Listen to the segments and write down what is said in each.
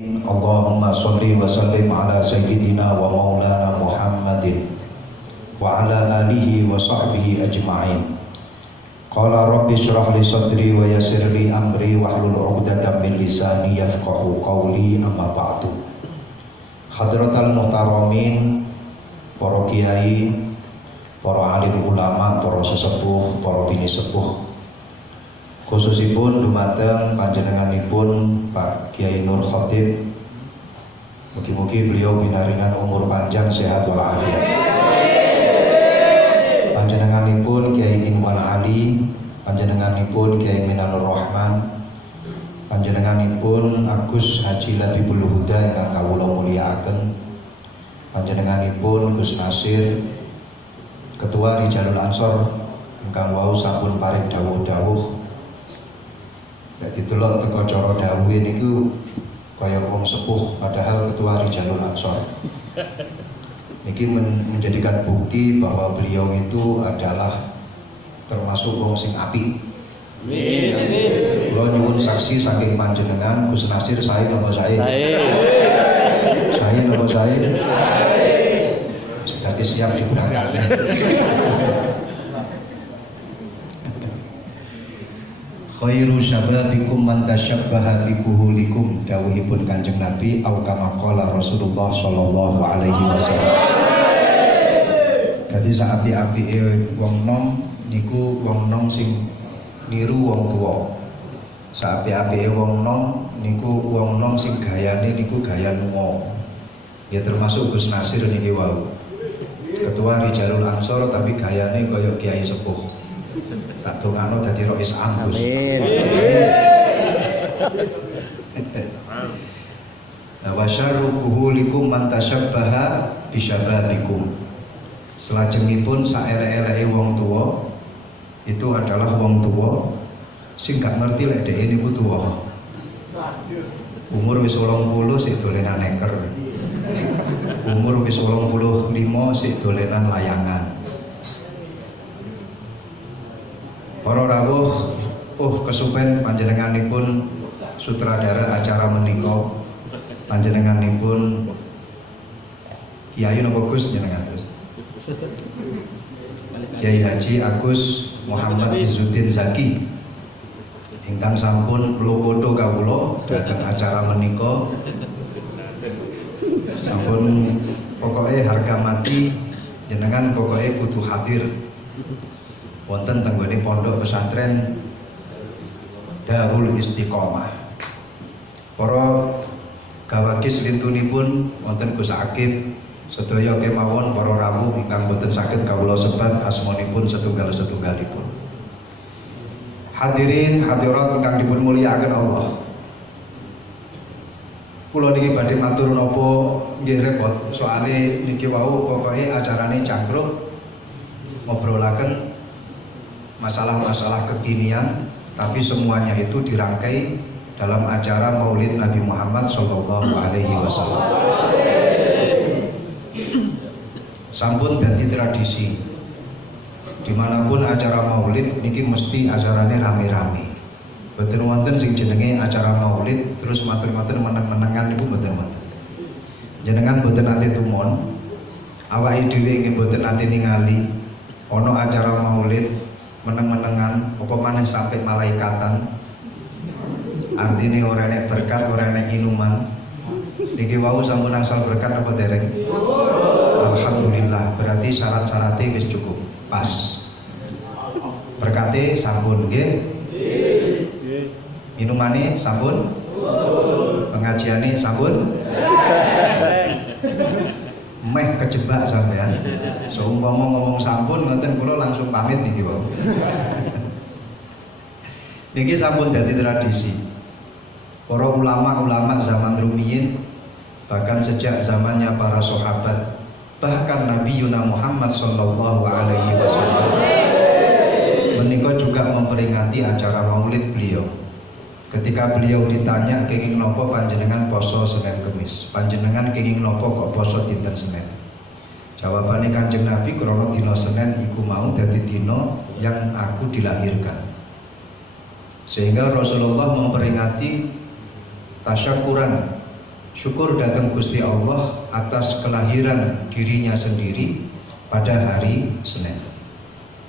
Allahumma sholli wa sallim ala sayyidina wa maulana Muhammadin wa ala alihi wa sahbihi ajma'in. Qala rabbi shrah li sadri wa yassir li amri wahlul 'uqdatam min lisani yafqahu qawli, amma ba'du. Hadratal muhtaramin, para kiai, para alim ulama, para sesepuh, para bini sepuh, khususipun dumateng panjenenganipun Pak Kiai Nur Khotib, mugi-mugi beliau binaringan umur panjang, sehat walafiat. Panjenenganipun Kiai Inwan Ali, panjenenganipun Kiai Minanur Rahman, panjenenganipun Agus Haji Labibul Huda ingkang kawula mulyakaken, panjenenganipun Gus Nasir, Ketua Rijalul Ansor ingkang wau sampun paring dawuh-dawuh. Nek ditelok teko cara dawuhe niku kaya wong sepuh, padahal Ketua Rijalul Ansor. Niki menjadikan bukti bahwa beliau itu adalah termasuk wong sing apik. Amin. Kula nyuwun saksi saking panjenengan, Gus Nasir sae napa sae? Sae napa sae? Sudah siap diberangkatkan. Khairu syababikum man tasyabbaha bi buhulikum, dawuhipun Kanjeng Nabi au kama qala Rasulullah sallallahu alaihi wasallam. Dadi saapi-apike wong nom niku wong nom sing niru wong tuwa. Saapi-apike wong nom niku wong nom sing gayane niku gaya lunga. Ya termasuk Gus Nasir niki wau. Ketua Rijalul Ansor tapi gayane kaya kiai sepuh. Tak dongano dadi Rais Ambus. Amin. Wa syarru kuhulikum man tasyabbaha bisyababikum. Selajengipun saelek-eleke wong tuwa itu adalah wong tuwa sing gak ngerti lek dhek niku tuwa. Umur wis 80 sik dolenan neker. Umur wis 85 sik dolenan layangan. Para rawuh, kesupen panjenenganipun sutradara acara menika, panjenenganipun Kiai napa Gus jenengan Gus? Kiai Haji Agus Muhammad Izzuddin Zaki ingkang sampun lopodo kawula dhateng acara menika. Sampun pokoke harga mati jenengan pokoke kudu hadir wonten tenggone pondok pesantren Darul Istiqomah. Para gawagis lintunipun wonten Gus Akib, sedaya kemawon para rawuh ingkang boten saged kawula sebat asmanipun setunggal-setunggalipun. Hadirin hadirat ingkang dipun mulyakaken Allah. Kula niki badhe matur napa nggih repot, soalé niki wau pokoke acarane cangkruk ngobrolaken masalah-masalah kekinian, tapi semuanya itu dirangkai dalam acara Maulid Nabi Muhammad Sallallahu Alaihi Wasallam. Sampun dadi tradisi, dimanapun acara Maulid niki mesti acarane rame-rame. Boten wonten sing jenenge acara Maulid terus matur-matur meneng-menengan niku boten wonten. Jenengan boten nate tumon, awake dhewe nggih boten nate ningali ana acara Maulid meneng-menengan apa maneh sampai malaikatan. Artine ora enek berkat, ora enek inuman. Niki wau sampun angsal berkat apa dereng? Alhamdulillah, berarti syarat-syaratnya wis cukup pas. Berkate sampun nggih. Inumane sampun. Pengajiane sampun. Meh kejebak sampean. Seumpama ngomong sampun ngoten kula langsung pamit niki wae. Niki sampun dadi tradisi. Para ulama-ulama zaman rumiyin, bahkan sejak zamannya para sahabat, bahkan Nabi Yuna Muhammad sallallahu alaihi wasallam menika juga memperingati acara Maulid beliau. Ketika beliau ditanya kenging nopo panjenengan poso Senin Kemis, panjenengan kenging nopo kok poso dinten Senin? Jawabannya Kanjeng Nabi, krono dino Senin iku mau dadi dino yang aku dilahirkan. Sehingga Rasulullah memperingati tasyakuran syukur datang Gusti Allah atas kelahiran dirinya sendiri pada hari Senin,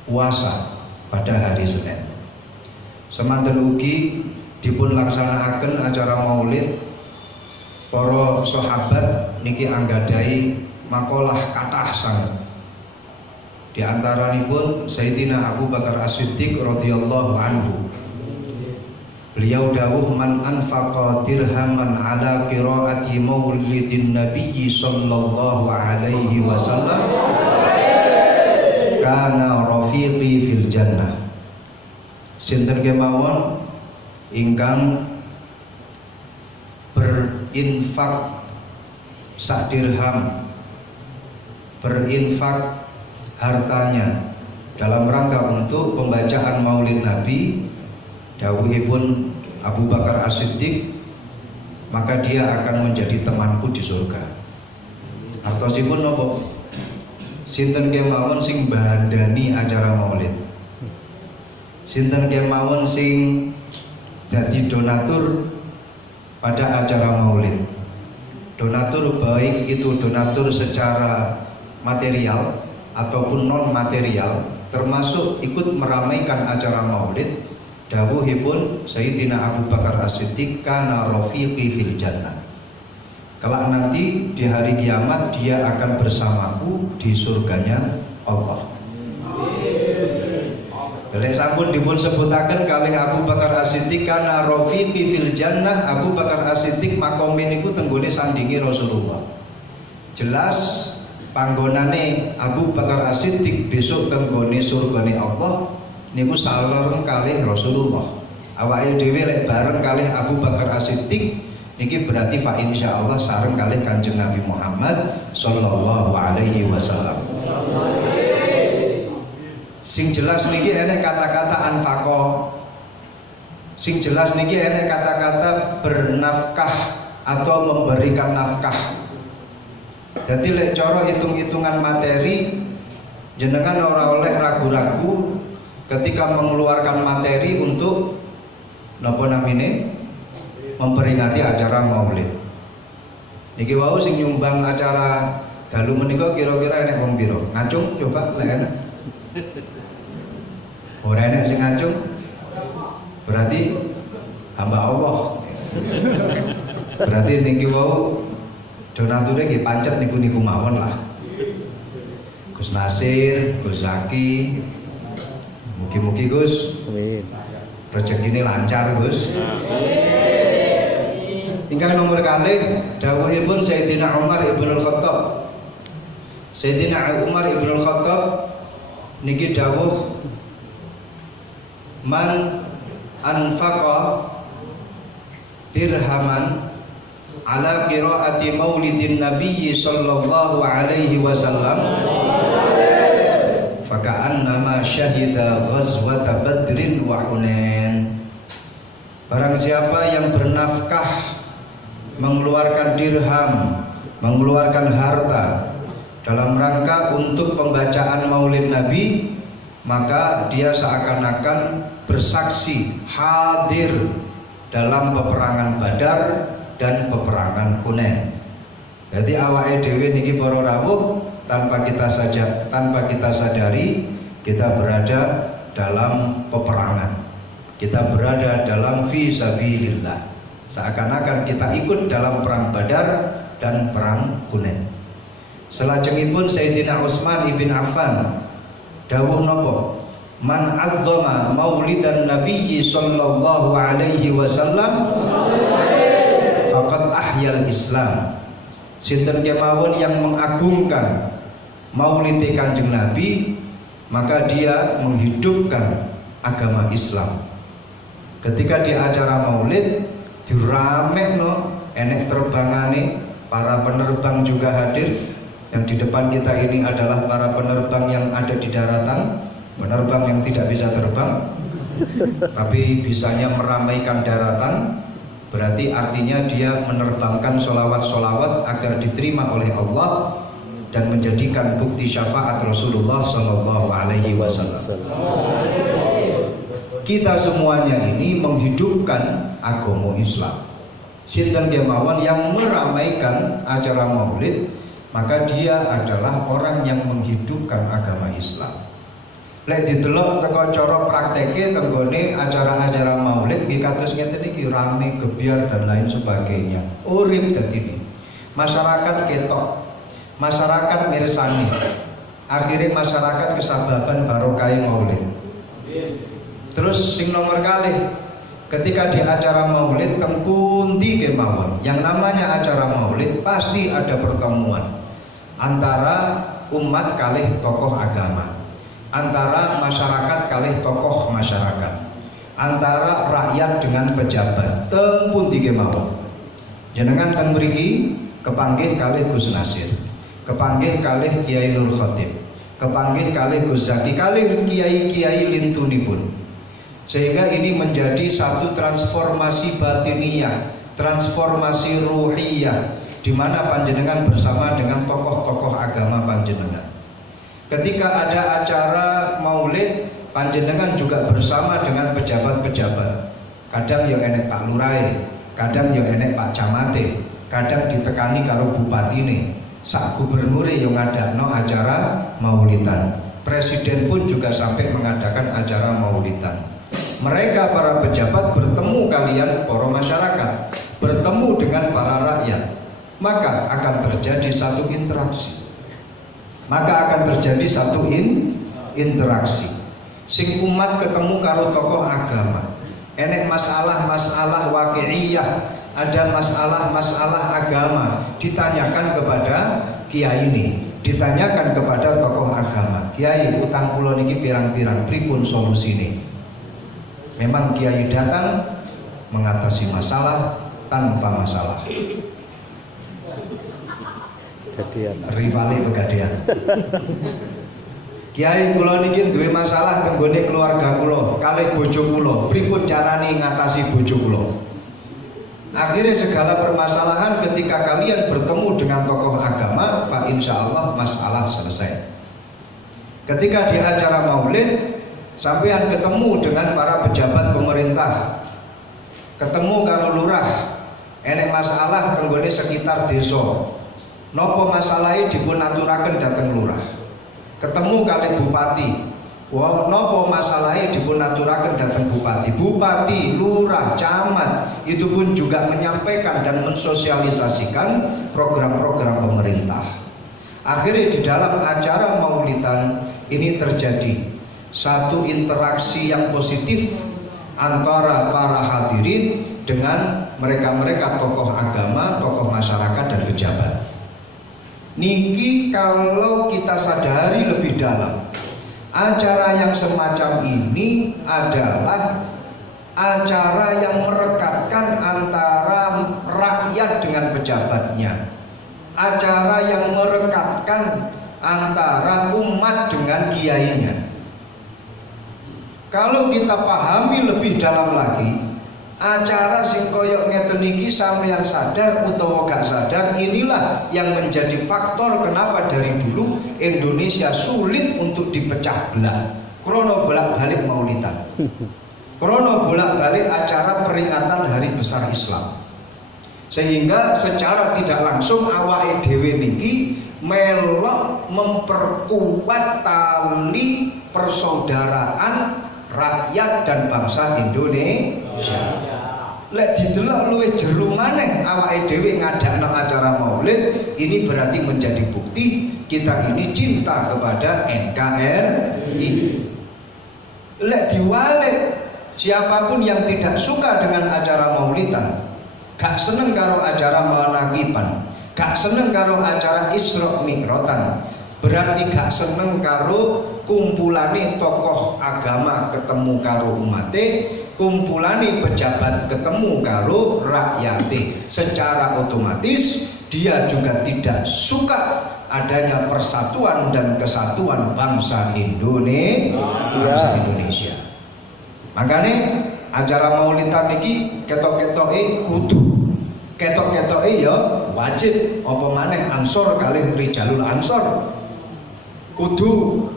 puasa pada hari Senin. Semanten ugi dipun laksanakaken acara Maulid para sahabat niki anggadhahi makalah kathah sanget. Di antaranipun Sayyidina Abu Bakar As-Siddiq radhiyallahu anhu. Beliau dawuh man anfaqa dirhaman ala qiraati maulidin nabiyyi sallallahu alaihi wasallam kana rafiqi fil jannah. Sinten kemawon ingkang berinfak sak dirham, berinfak hartanya dalam rangka untuk pembacaan Maulid Nabi, dawuhipun Abu Bakar As-Siddiq, maka dia akan menjadi temanku di surga. Artosipun nopo? Sinten kemawon sing bandani acara Maulid, sinten kemawon sing dadi donatur pada acara Maulid. Donatur baik itu donatur secara material ataupun non material, termasuk ikut meramaikan acara Maulid. Dawuhipun Sayyidina Abu Bakar As-Siddiq kana rafiqi fil jannah. Kelak nanti di hari kiamat dia akan bersamaku di surganya Allah. Lek sampun dipun sebutaken kalih Abu Bakar As-Siddiq kana rafiqi fil jannah, Abu Bakar As-Siddiq makome niku tenggone sandingi Rasulullah. Jelas panggonane Abu Bakar As-Siddiq besok tenggone surgane Allah niku saloreng kalih Rasulullah. Awake dhewe lek bareng kalih Abu Bakar As-Siddiq niki berarti fa insyaallah sareng kalih Kanjeng Nabi Muhammad sallallahu alaihi wasallam. Sing jelas niki enek kata-kata anfaqo. Sing jelas niki enek kata-kata bernafkah atau memberikan nafkah. Jadi lek cara hitung-hitungan materi jenengan ora oleh ragu-ragu ketika mengeluarkan materi untuk napa namine memperingati acara Maulid. Niki wau sing nyumbang acara dalu menika kira-kira enek wong pira? Ngacung coba lek enek. Ora enek sing ngacung. Berarti hamba Allah. Berarti niki wau donature nggih pancet niku mawon lah. Gus Nasir, Gus Zaki, mugi-mugi Gus, rezekine lancar Gus. Ingkang nomor kalih dawuhipun Sayyidina Umar ibn al-Khattab. Sayyidina Umar ibn al-Khattab niki dawuh man anfaqa dirhaman ala qiraati maulidin nabiyyi sallallahu alaihi wasallam faka'annama syahida ghazwata badrin wa hunain. Barang siapa yang bernafkah, mengeluarkan dirham, mengeluarkan harta dalam rangka untuk pembacaan Maulid Nabi, maka dia seakan-akan bersaksi hadir dalam peperangan Badar dan peperangan Hunain. Jadi awake dhewe niki para rawuh tanpa kita sadari kita berada dalam peperangan. Kita berada dalam fi sabilillah. Seakan-akan kita ikut dalam perang Badar dan perang Hunain. Selajengipun Sayyidina Utsman ibn Affan dawuh napa? Man azzama maulidan nabiyyi sallallahu alaihi wasallam faqad ahyal Islam. Sinten kemawon yang mengagungkan maulid Kanjeng Nabi, maka dia menghidupkan agama Islam. Ketika di acara maulid diramekno, enek terbangane, para penerbang juga hadir. Yang di depan kita ini adalah para penerbang yang ada di daratan, penerbang yang tidak bisa terbang tapi bisanya meramaikan daratan. Berarti artinya dia menerbangkan solawat-solawat agar diterima oleh Allah dan menjadikan bukti syafaat Rasulullah Sallallahu Alaihi Wasallam. Kita semuanya ini menghidupkan agama Islam. sinten kemawon yang meramaikan acara maulid, maka dia adalah orang yang menghidupkan agama Islam. Lek didelok teko cara prakteke tenggone acara-acara maulid nggih kados ngeten iki rame, gebyar dan lain sebagainya. Urip dadi masyarakat ketok, masyarakat mirsani. Akhirnya masyarakat kesababan barokah maulid. Terus sing nomor kalih, ketika di acara maulid tengpundi kemawon, yang namanya acara maulid pasti ada pertemuan antara umat kalih tokoh agama, antara masyarakat kalih tokoh masyarakat, antara rakyat dengan pejabat. Tengpundi kemawon. Jenengan teng mriki kepanggih kalih Gus Nasir, kepanggih kalih Kiai Nur Khatib, kepanggih kalih Gus Zaki, kalih kiai-kiai lintunipun. Sehingga ini menjadi satu transformasi batiniyah, transformasi ruhiyah, di mana panjenengan bersama dengan tokoh-tokoh agama panjenengan. Ketika ada acara maulid, panjenengan juga bersama dengan pejabat-pejabat. Kadang yang enek Pak Lurai, kadang yang enek Pak Camate, kadang ditekani karo bupatine, sak gubernure yang ngadakno acara maulidan. Presiden pun juga sampai mengadakan acara maulidan. Mereka para pejabat bertemu kalian para masyarakat, bertemu dengan para rakyat, maka akan terjadi satu interaksi. Maka akan terjadi satu interaksi. Sing umat ketemu karo tokoh agama. Enek masalah-masalah waqi'iyah, ada masalah-masalah agama, ditanyakan kepada kiai ini, ditanyakan kepada tokoh agama. Kiai, utang kula niki pirang-pirang, pripun solusine? Memang kiai datang mengatasi masalah tanpa masalah. Rivali pegadaian. Kiai kula niki duwe masalah tenggone keluarga kula, kalih bojo kula, pripun carane ngatasi bojo kula? Akhirnya segala permasalahan ketika kalian bertemu dengan tokoh agama, fa insyaallah masalah selesai. Ketika di acara maulid, sampean ketemu dengan para pejabat pemerintah, ketemu karo lurah, enek masalah tenggone sekitar desa, nopo masalahe dipun aturaken dhateng lurah. Ketemu kali bupati, nopo masalahe dipun aturaken dhateng bupati. Bupati, lurah, camat itu pun juga menyampaikan dan mensosialisasikan program-program pemerintah. Akhirnya di dalam acara maulidan ini terjadi satu interaksi yang positif antara para hadirin dengan mereka-mereka tokoh agama, tokoh masyarakat dan pejabat. Niki kalau kita sadari lebih dalam, acara yang semacam ini adalah acara yang merekatkan antara rakyat dengan pejabatnya, acara yang merekatkan antara umat dengan kiainya. Kalau kita pahami lebih dalam lagi, acara sing koyok ngeten iki sampeyan sadar utawa gak sadar, inilah yang menjadi faktor kenapa dari dulu Indonesia sulit untuk dipecah belah. Krono bolak-balik maulidan, krono bolak-balik acara peringatan Hari Besar Islam, sehingga secara tidak langsung awake dhewe niki melok memperkuat tali persaudaraan rakyat dan bangsa Indonesia. Lek didelok luwih jero maneh awake dhewe ngadakno acara maulid, ini berarti menjadi bukti kita ini cinta kepada NKRI. Lek diwalik, siapapun yang tidak suka dengan acara maulidan, gak seneng karo acara manaqiban, gak seneng karo acara Isra Mi'ratan, berarti gak seneng karo kumpulane tokoh agama ketemu karo umate, kumpulane pejabat ketemu karo rakyate. Secara otomatis dia juga tidak suka adanya persatuan dan kesatuan bangsa Indonesia. Makanya acara maulidan niki ketok-ketoke kudu, ketok-ketoke ya wajib, apa maneh Ansor kalih Rijalul Ansor kudu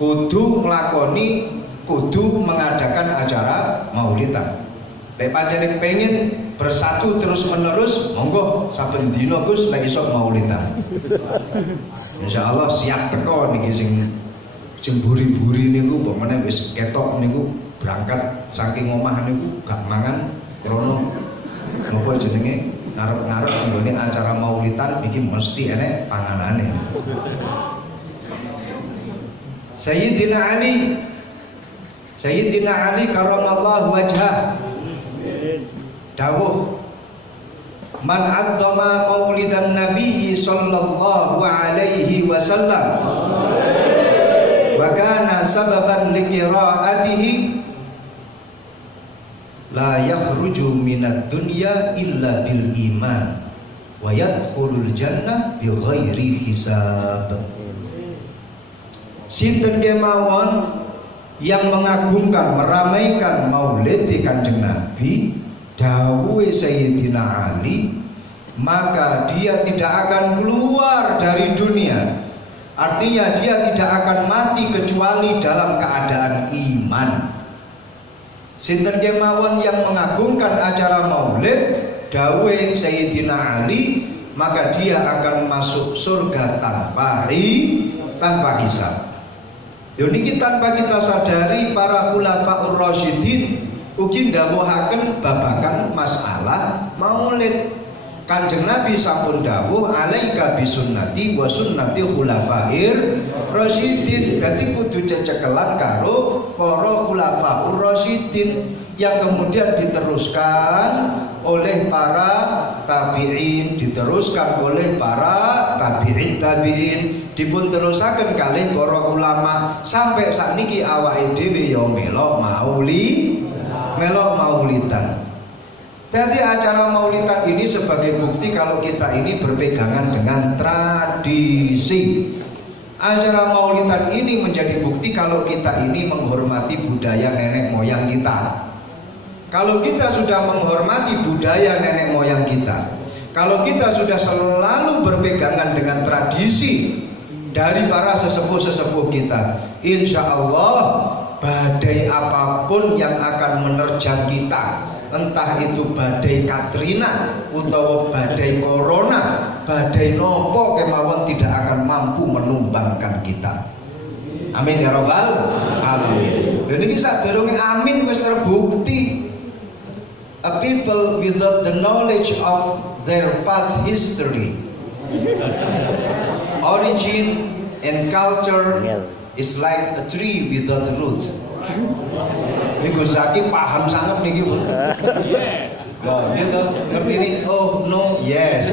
nglakoni, kudu mengadakan acara maulidan. Lek pancene pengen bersatu terus menerus, monggo saben dina Gus lek iso maulidan. Insyaallah siap teko niki sing buri-buri niku pamane wis ketok niku berangkat saking omah niku gak mangan krana napa jenenge ngarep-ngarep nggone acara maulidan iki mesti enek panganane. Sayyidina Ali karamallahu wajhah dawuh man adzama maulidan nabi sallallahu alaihi wasallam wa kana sababan liqiraatihi la yakhruju minad dunya illa bil iman wa yadkhulul jannah bi ghairi hisab. Sinten kemawon yang mengagungkan, meramaikan maulid Kanjeng Nabi, dawuhe Sayyidina Ali, maka dia tidak akan keluar dari dunia. Artinya dia tidak akan mati kecuali dalam keadaan iman. Sinten kemawon yang mengagungkan acara maulid, dawuhe Sayyidina Ali, maka dia akan masuk surga tanpa hisab. Niki tanpa kita sadari para khulafaur rasyidin ugi ndawuhaken babagan masalah maulid. Kanjeng Nabi sampun dawuh alaika bisunnati wa sunnati khulafair rasyidin. Dadi kudu cecekelan karo para khulafaur rasyidin yang kemudian diteruskan oleh para tabi'in, diteruskan oleh para tabi'in, dipun terusaken kalih para ulama sampai sakniki awake dhewe ya melok maulidan. Jadi acara maulidan ini sebagai bukti kalau kita ini berpegangan dengan tradisi. Acara maulidan ini menjadi bukti kalau kita ini menghormati budaya nenek moyang kita. Kalau kita sudah menghormati budaya nenek moyang kita, kalau kita sudah selalu berpegangan dengan tradisi dari para sesepuh-sesepuh kita, insya Allah badai apapun yang akan menerjang kita, entah itu badai Katrina atau badai Corona, badai nopo kemawon tidak akan mampu menumbangkan kita. Amin ya rabbal alamin. Dan ini sadurunge amin wis terbukti. A people without the knowledge of their past history, origin and culture is like a tree without roots. Ini Gus Zaki paham sangat nih gitu. Wah, gitu. Ngerti ini? Oh no, yes.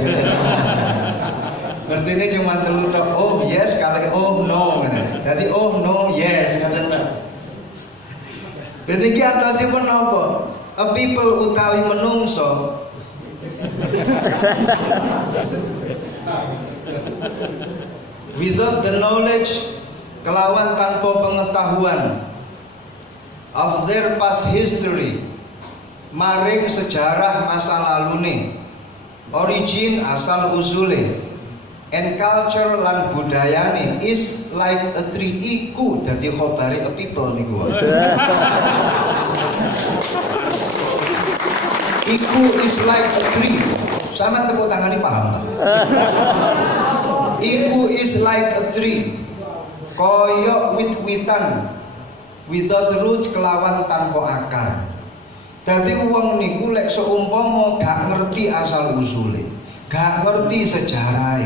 Ngerti ini cuma telu tok. Oh yes kali oh no. Jadi oh no, yes. Jadi iki artosipun napa? A people utawi menungso without the knowledge, kelawan tanpa pengetahuan of their past history, maring sejarah masa lalune, origin asal usule, and culture lan budayane is like a tree. Iku dadi khobare a people niku. Iku is like a tree. Sama tepuk tangan ini paham. Iku is like a tree. Koyok wit-witan without roots, kelawan tanpa akar. Dadi wong niku lek seumpama gak ngerti asal usule, gak ngerti sejarah.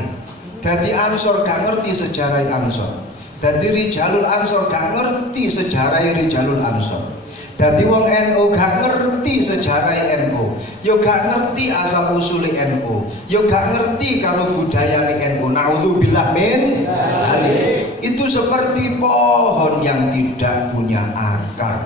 Dadi Ansor gak ngerti sejarah Ansor. Dadi Rijalul Ansor gak ngerti sejarah Rijalul Ansor. Dadi wong NU gak ngerti sejarah NU, yo gak ngerti asal usule NU, yo gak ngerti karo budaya NU. Naudzubillah min dzalik. Itu seperti pohon yang tidak punya akar.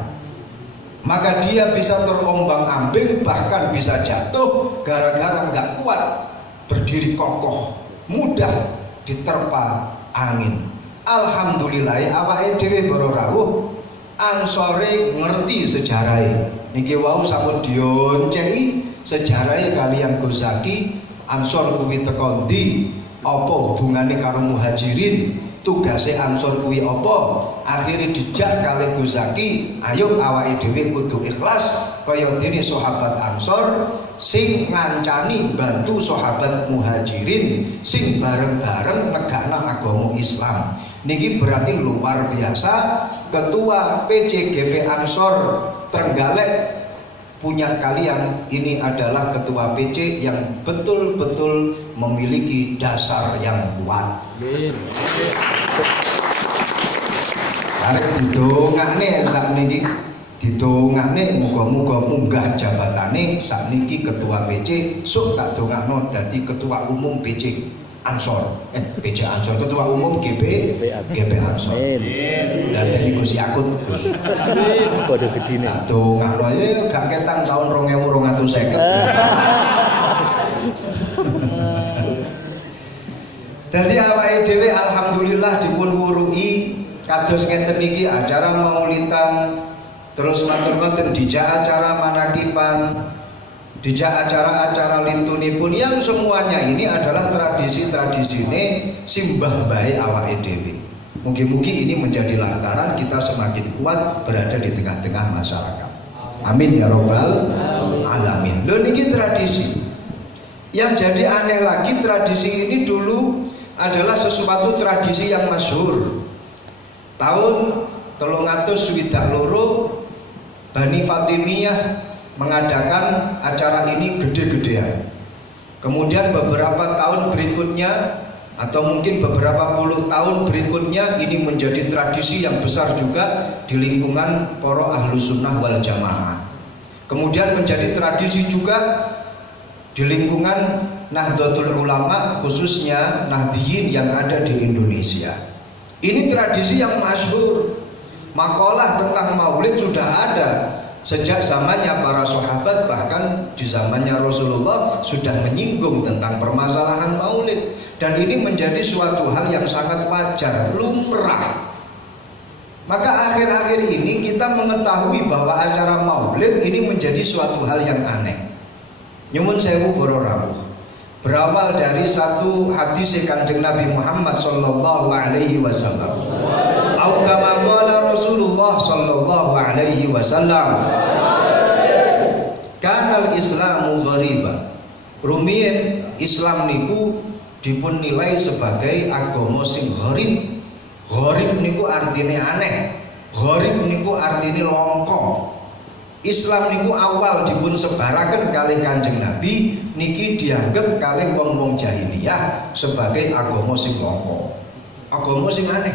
Maka dia bisa terombang-ambing, bahkan bisa jatuh gara-gara nggak kuat berdiri kokoh, mudah diterpa angin. Alhamdulillah awake dhewe boro rawuh Ansore ngerti sejarah. Niki wau sampun dionceki sejarah kalian Gus Zaki. Ansor kuwi teko ndi? Apa hubungane karo Muhajirin? Tugase Ansor kuwi apa? Akhire dijak kali Gus Zaki, ayo awake dhewe kudu ikhlas kaya dene sahabat Ansor sing ngancani bantu sahabat muhajirin sing bareng-bareng negakna agama Islam. Niki berarti luar biasa. Ketua PCGP Ansor Trenggalek punya kalian ini adalah ketua PC yang betul-betul memiliki dasar yang kuat. Arek didongakne sakniki, didongakne muga-muga munggah jabatane sakniki ketua PC, sok tak dongakno dadi ketua umum PC Ansor. PC Ansor, ketua umum GP Ansor. Dan dari Gus Yakut. Kode gedine. Dongakno ya gak ketang tahun 2250. Dadi awake dhewe alhamdulillah dipun wuruhi kados ngeten niki acara maulidan, terus matur-matur dijak acara manakiban, dijak acara-acara lintunipun yang semuanya ini adalah tradisi-tradisine simbah bae awake dhewe. Mugi-mugi ini menjadi lantaran kita semakin kuat berada di tengah-tengah masyarakat. Amin ya robbal alamin. Lho niki tradisi. Yang jadi aneh lagi, tradisi ini dulu adalah sesuatu tradisi yang masyhur. Tahun 362 Bani Fatimiyah mengadakan acara ini gede-gedean. Kemudian beberapa tahun berikutnya atau mungkin beberapa puluh tahun berikutnya ini menjadi tradisi yang besar juga di lingkungan para Ahlus Sunnah wal Jamaah. Kemudian menjadi tradisi juga di lingkungan Nahdlatul Ulama, khususnya Nahdliyin yang ada di Indonesia. Ini tradisi yang masyhur. Makalah tentang maulid sudah ada sejak zamannya para sahabat, bahkan di zamannya Rasulullah sudah menyinggung tentang permasalahan maulid. Dan ini menjadi suatu hal yang sangat wajar, lumrah. Maka akhir-akhir ini kita mengetahui bahwa acara maulid ini menjadi suatu hal yang aneh. Nyuwun sewu para rawuh. Berawal dari satu hadis Kanjeng Nabi Muhammad sallallahu alaihi wasallam. Au kama qala Rasulullah sallallahu alaihi wasallam. Kanal Islamu ghariban. Rumiyin Islam niku dipun nilai sebagai agama sing gharib. Gharib niku artine aneh. Gharib niku artine langka. Islam niku awal dipun sebaraken kalih Kanjeng Nabi niki dianggap kalih wong-wong jahiliyah sebagai agama sing langka, agama sing aneh.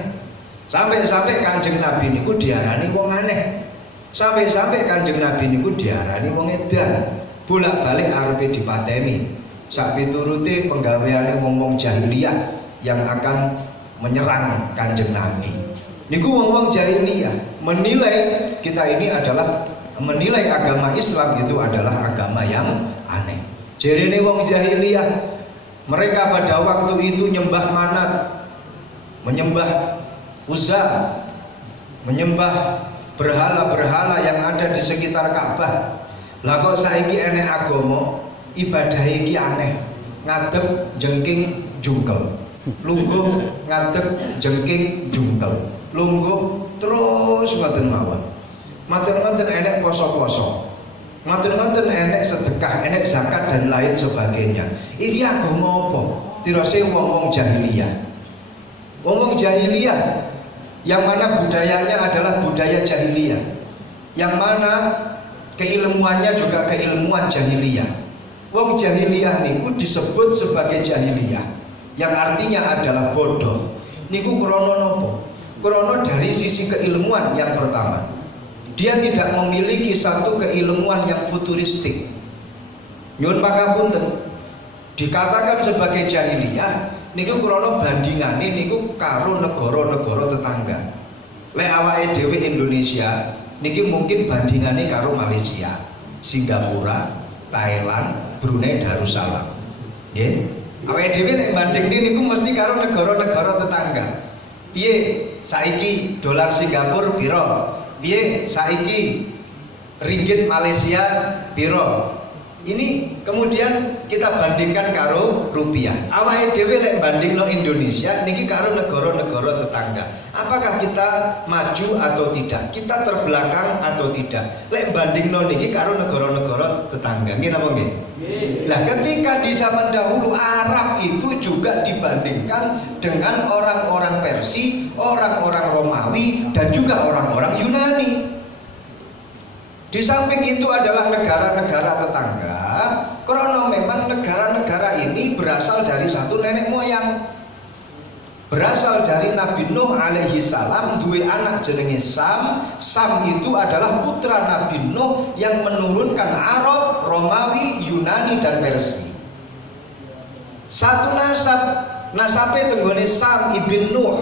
Sampai-sampai Kanjeng Nabi niku diarani wong aneh. Sampai-sampai Kanjeng Nabi niku diarani wong edan. Bolak-balik arepe dipateni. Sak piturute penggaweane wong-wong jahiliyah yang akan menyerang Kanjeng Nabi. Niku wong-wong jahiliyah menilai kita ini adalah menilai agama Islam itu adalah agama yang aneh. Jerene wong jahiliyah, mereka pada waktu itu nyembah Manat, menyembah Uzza, menyembah berhala-berhala yang ada di sekitar Ka'bah. Lah kok saiki enek agama ibadah iki aneh, ngadep jengking jungkel, lungguh ngadep jengking jungkel, lungguh terus ngoten mawon. Maten-maten enek poso-poso, maten-maten enek sedekah, enek zakat dan lain sebagainya. Iki agama apa? Tirose wong-wong jahiliyah. Wong-wong jahiliyah yang mana budayanya adalah budaya jahiliyah, yang mana keilmuannya juga keilmuan jahiliyah. Wong jahiliyah niku disebut sebagai jahiliyah, yang artinya adalah bodoh. Niku krono nopo? Krono dari sisi keilmuan yang pertama. Dia tidak memiliki satu keilmuan yang futuristik. Nyuwun pangapunten. Dikatakan sebagai jahiliyah niku krana bandingane niku karo negara-negara tetangga. Lek awake dhewe Indonesia niki mungkin bandingane karo Malaysia, Singapura, Thailand, Brunei Darussalam. Nggih. Awake dhewe nek bandingne niku mesti karo negara-negara tetangga. Piye saiki dolar Singapura piro? Piye saiki ringgit Malaysia piro? Ini kemudian kita bandingkan karo rupiah. Awake dhewe lek bandingno Indonesia niki karo negara-negara tetangga. Apakah kita maju atau tidak? Kita terbelakang atau tidak? Lek bandingno niki karo negara-negara tetangga. Nggih napa nggih? Nah, ketika di zaman dahulu Arab itu juga dibandingkan dengan orang-orang Persia, orang-orang Romawi dan juga orang-orang Yunani. Di samping itu adalah negara-negara tetangga. Karena memang negara-negara ini berasal dari satu nenek moyang. Berasal dari Nabi Nuh alaihi salam, duwe anak jenenge Sam. Sam itu adalah putra Nabi Nuh yang menurunkan Arab, Romawi, Yunani dan Persia. Satu nasabe tenggone Sam ibn Nuh.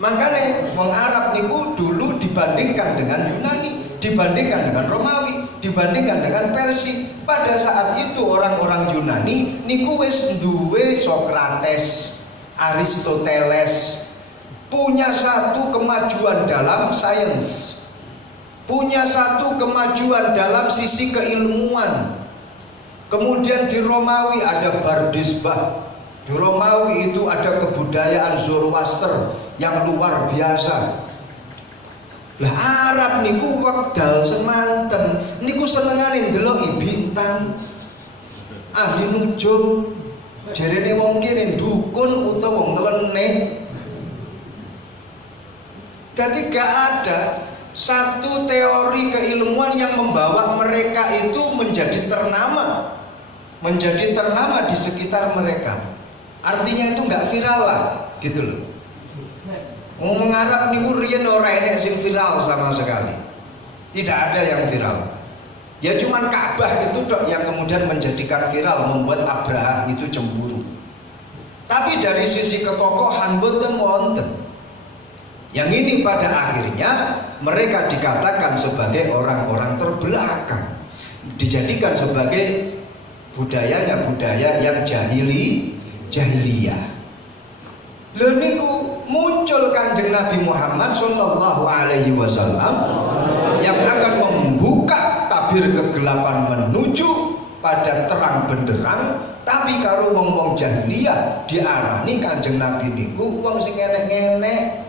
Makanya wong Arab niku dulu dibandingkan dengan Yunani, dibandingkan dengan Romawi, dibandingkan dengan Persia. Pada saat itu orang-orang Yunani niku wis duwe Sokrates, Aristoteles, punya satu kemajuan dalam sains, punya satu kemajuan dalam sisi keilmuan. Kemudian di Romawi ada Bardisbah. Di Romawi itu ada kebudayaan Zoroaster yang luar biasa. Lah Arab niku wekdal semanten niku senengane ndelok bintang, ahli nujum, jarene wong kene dukun utawa wong telene. Jadi gak ada satu teori keilmuan yang membawa mereka itu menjadi ternama di sekitar mereka. Artinya itu nggak viral lah, gitu loh. Ngomong Arab niku riyen ora enek sing viral sama sekali. Tidak ada yang viral. Ya cuman Ka'bah itu dok yang kemudian menjadikan viral, membuat Abraha itu cemburu. Tapi dari sisi kekokohan boten wonten. Yang ini pada akhirnya mereka dikatakan sebagai orang-orang terbelakang, dijadikan sebagai budayanya budaya yang jahiliyah. Lha niku muncul Kanjeng Nabi Muhammad sallallahu alaihi wasallam yang akan membuka tabir kegelapan menuju pada terang benderang. Tapi karo wong-wong jahiliyah diarani Kanjeng Nabi niku wong sing enek-enek,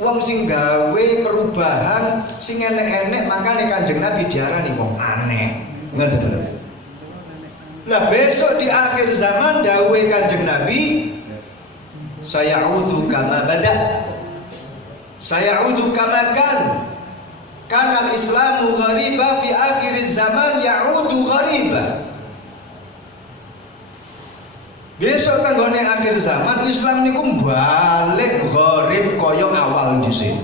wong sing gawe perubahan sing enek-enek, makane Kanjeng Nabi diarani wong aneh. Ngoten. Lah besok di akhir zaman dawuhe Kanjeng Nabi, sayaudu kama bada, sayaudu kama kan al-islamu ghariba fi akhir zaman yaudu ghariba. Besok tanggone akhir zaman Islam niku balik gharib kaya awal dhisik.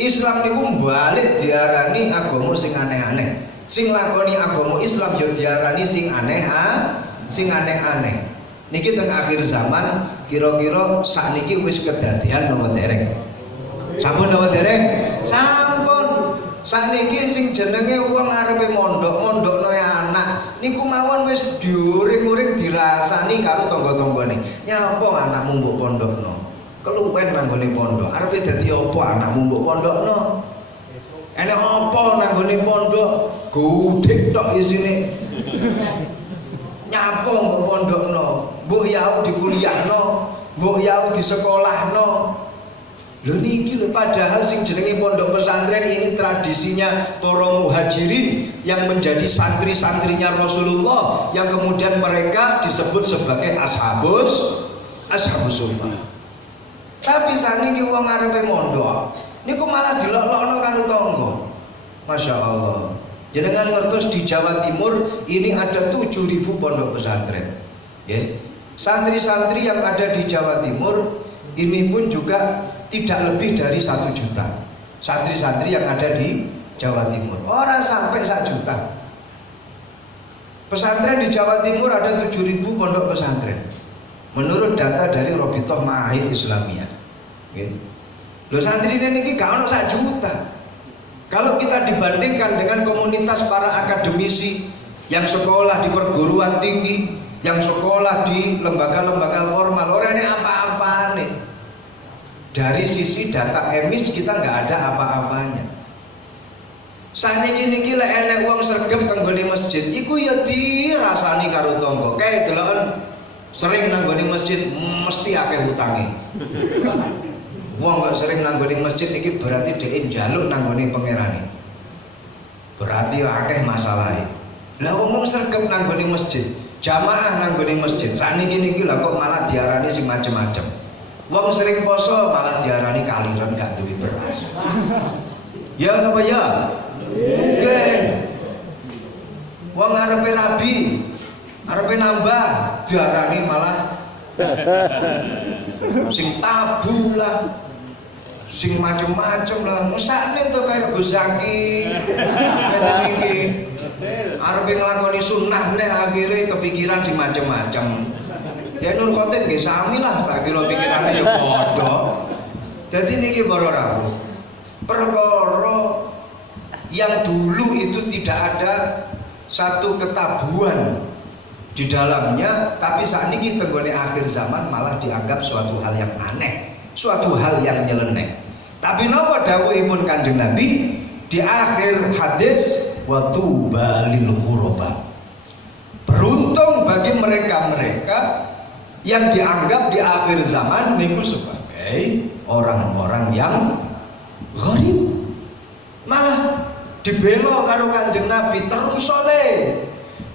Islam niku balik diarani agama sing aneh-aneh. Sing lakoni agama Islam ya diarani sing aneh-aneh. Niki teng akhir zaman kira-kira sakniki wis kedadian napa dereng? Sampun napa dereng? Sampun. Sakniki sing jenenge wong arepe mondokno anak niku mawon wis diuring-uring dirasani karo tangga-tanggane. Nyapa anakmu mbok pondokno? Keluwen nang gone pondok. Arepe dadi apa anakmu mbok pondokno? Enek apa nang gone pondok? Gudhek tok isine. Nyapa mbok pondokno? Mbok yau dikuliahno, mbok yau disekolahno. Lho niki lho, padahal sing jenenge pondok pesantren ini tradisinya para muhajirin yang menjadi santri-santrinya Rasulullah, yang kemudian mereka disebut sebagai ashabus sunnah. Tapi saniki wong arepe mondok niku malah dilok-lokno karo tangga. Masya Allah. Jenengan ngertos di Jawa Timur ini ada 7.000 pondok pesantren. Okay. Santri-santri yang ada di Jawa Timur ini pun juga tidak lebih dari 1 juta. Santri-santri yang ada di Jawa Timur orang sampai 1 juta. Pesantren di Jawa Timur ada 7.000 pondok pesantren menurut data dari Robitoh Ma'ahid Islamiyah. Okay. Loh santri ini gak ono 1 juta. Kalau kita dibandingkan dengan komunitas para akademisi yang sekolah di perguruan tinggi, yang sekolah di lembaga-lembaga formal, orang ini apa-apa nih. Dari sisi data emis kita nggak ada apa-apanya. Saniki niki lek enek wong sregep teng nggone masjid, iku ya dirasani karo tangga. Kae deloken sering nang nggone masjid mesti akeh utange. Wong kok sering nang nggone masjid niki berarti dhek njaluk nang nggone pangerane. Berarti akeh masalahe. Lah wong sregep nang nggone masjid, jamaah nang nggone masjid. Saniki niki lha kok malah diarani sing macem-macem. Wong sering poso malah diarani kaliren gak duwe beras. Ya napa ya? Oke. Wong arepe rabi, arepe nambah diarani malah sing tabu lah, sing macem-macem lah. Mesakne to kaya Gus Zaki. Ngene iki. Arepe nglakoni sunnah nek akhire kepikiran sing macem-macem. Ya Nur Khotin nggih sami lah, tak kira pikirane ya padha. Dadi niki para rawuh. Perkara yang dulu itu tidak ada satu ketabuhan di dalamnya, tapi saat ini tenggone akhir zaman malah dianggap suatu hal yang aneh, suatu hal yang nyeleneh. Tapi napa dawuhipun Kanjeng Nabi di akhir hadis, wa tuba lil ghuraba. Beruntung bagi mereka-mereka yang dianggap di akhir zaman niku sebagai orang-orang yang gharib. Malah dibela karo Kanjeng Nabi terus oleh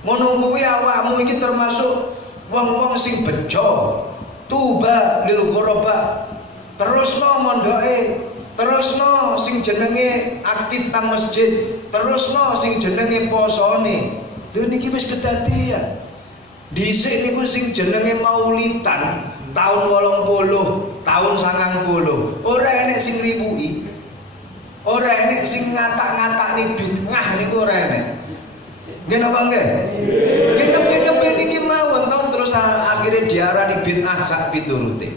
ngono kuwi awakmu iki termasuk wong-wong sing bejo. Tuba lil ghuraba. Terusno mondoke, terusno sing jenenge aktif nang masjid, terusno sing jenenge posone. Lha niki wis kedadian. Dhisik niku sing jenenge maulidan tahun 80, tahun 90. Ora enek sing ribuki. Ora enek sing ngatak-ngatakne bid'ah niku ora enek. Nggih napa nggih? Nggih niki mawon to terus akhire diarani bid'ah sak piturute.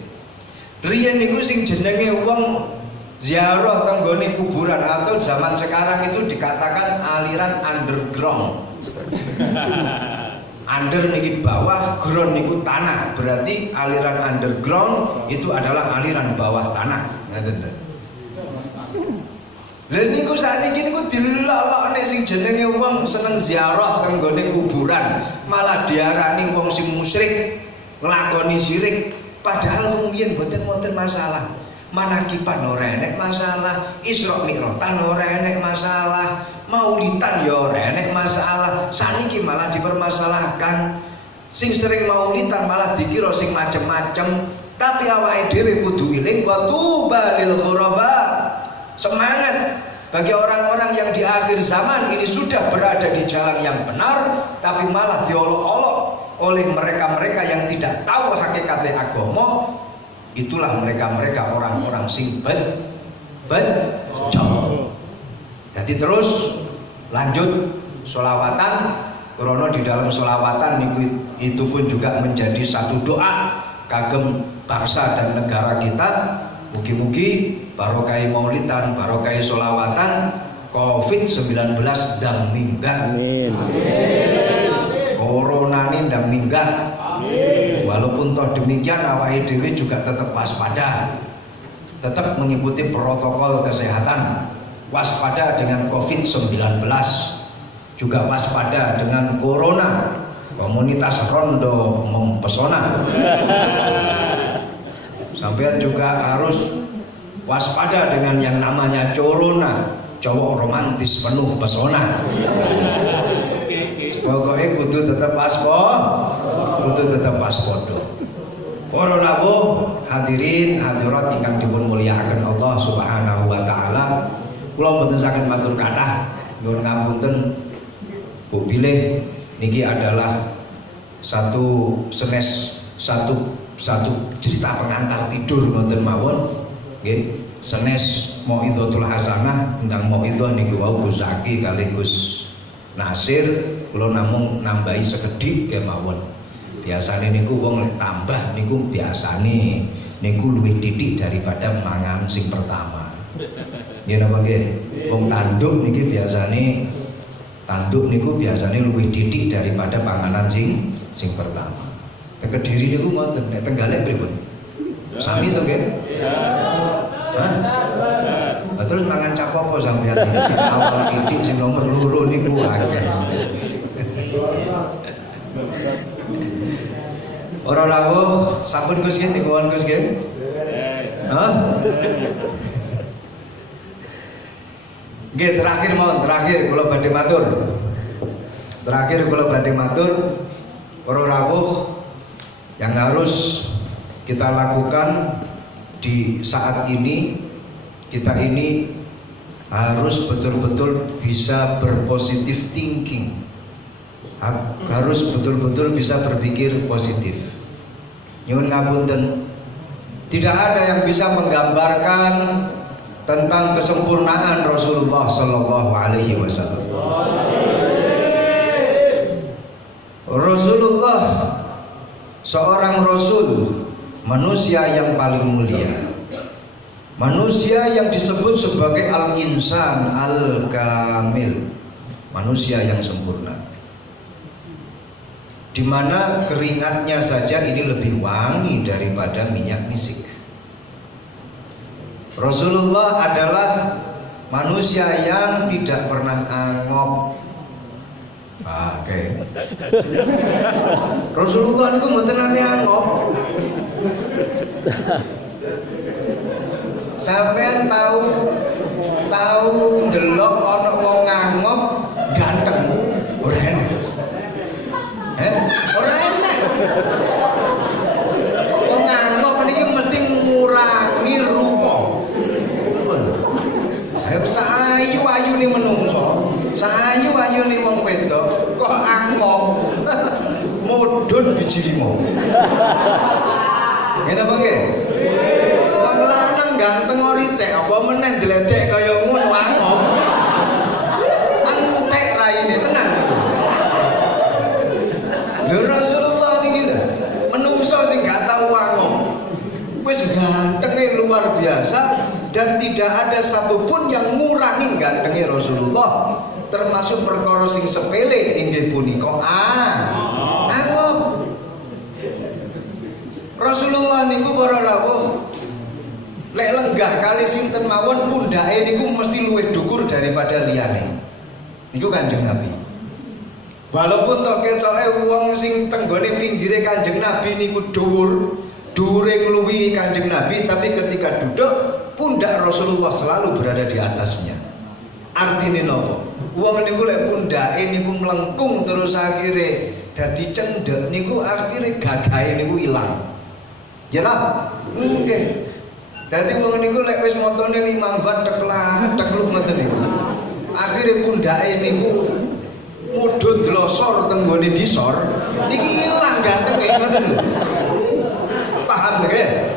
Riyen niku sing jenenge wong ziarah teng nggone kuburan atau zaman sekarang itu dikatakan aliran underground. Under niki bawah, ground niku tanah. Berarti aliran underground itu adalah aliran bawah tanah. Ngoten. Lha niku sakniki niku dilolokne sing jenenge wong seneng ziarah teng nggone kuburan, malah diarani wong sing musyrik, nglakoni syirik. Padahal rumiyin mboten wonten masalah. Manakipan ora enek masalah, Isra Mi'rajan ora enek masalah, maulidan ya ora enek masalah. Saniki malah dipermasalahkan. Sing sering maulidan malah dikira sing macem-macem. Tapi awake dhewe kudu eling wa tuba lil ghuraba. Semangat bagi orang-orang yang di akhir zaman ini sudah berada di jalan yang benar, tapi malah diolok-olok oleh mereka-mereka yang tidak tahu hakikat agama. Itulah mereka-mereka orang-orang sing bejo. Jadi terus lanjut sholawatan. Karena di dalam sholawatan itu pun juga menjadi satu doa kagem bangsa dan negara kita. Mugi-mugi barokai maulidan, barokai sholawatan, COVID-19 dan minggat. Amin. Corona ini dan minggat. Walaupun toh demikian awake dhewe juga tetap waspada, tetap mengikuti protokol kesehatan, waspada dengan COVID-19, juga waspada dengan corona. Komunitas rondo mempesona. Sampean juga harus waspada dengan yang namanya corona, cowok romantis penuh pesona. Pokoknya kudu tetap waspada. Para rawuh hadirin hadirat ingkang dipun mulyakaken Allah Subhanahu wa taala. Kula mboten saged matur kathah, nyuwun ngapunten Bu Bilih niki adalah satu cerita pengantar tidur ngoten mawon. Nggih, sanes Mauidhatul Hasanah ndang mauidhah niku wau Gus Zaki kali Gus Nasir, kula namung nambahi sekedhik kemawon. Biasane niku wong lek tambah niku biasane niku luwih titik daripada mangan sing pertama. Nggih napa nggih? Wong tanduk niki biasane luwih titik daripada panganan sing pertama. Teng Kediri niku ngoten, nek Tenggalek pripun? Sami to nggih? Hah? terus mangan cap apa sampean? Awal titik sing nomor loro niku akeh. Ora rawuh sampun Gus nggih dikuwon Gus nggih. Hah? Nggih terakhir kula badhe matur. Para rawuh yang harus kita lakukan di saat ini, kita ini harus betul-betul bisa berpositif thinking, harus betul-betul bisa berpikir positif. Nyuwun ngapunten, tidak ada yang bisa menggambarkan tentang kesempurnaan Rasulullah Sallallahu Alaihi Wasallam. Rasulullah seorang Rasul, manusia yang paling mulia, manusia yang disebut sebagai al-insan al-kamil, manusia yang sempurna, di mana keringatnya saja ini lebih wangi daripada minyak misik. Rasulullah adalah manusia yang tidak pernah angop. Oke. Rasulullah itu mboten nate angop. Sampeyan tahu ndelok ana wong ngangop ganteng. Ora enak. Ora enak. Wong ngangop niki mesti ngurangi rupa. Saayu-ayu ning menungso, saayu-ayu ning wong wedok kok angop. Mudhun biji limau. Ngene apa nggih? Wong lanang ganteng oritek apa meneh dledek kaya ngono angop. Entek raine tenan. Lho Rasulullah niki lho, menungso sing gak tau angop. Wis gantenge luar biasa. Dan tidak ada satupun yang ngurangi gantengnya Rasulullah, termasuk perkara sing sepele inggih punika angop. Rasulullah niku para rawuh lek lenggah kali sinten mawon pundake niku mesti luwih dhuwur daripada liyane. Niku Kanjeng Nabi. Walaupun tok-ketoke wong sing tenggone pinggire Kanjeng Nabi niku dhuwur, dhuwure ngluwihi Kanjeng Nabi, tapi ketika duduk pundak Rasulullah selalu berada di atasnya. Artine napa? Wong niku lek pundake niku mlengkung terus akhire dadi cendhek niku artine gagahe niku ilang. Ya ta? Nggih. Dadi wong niku lek wis motone 5 bat tekluk ngoten niku. Akhire pundake niku mudhun dlosor teng gone disor, niki ilang gantenge ngoten lho. Paham nggih?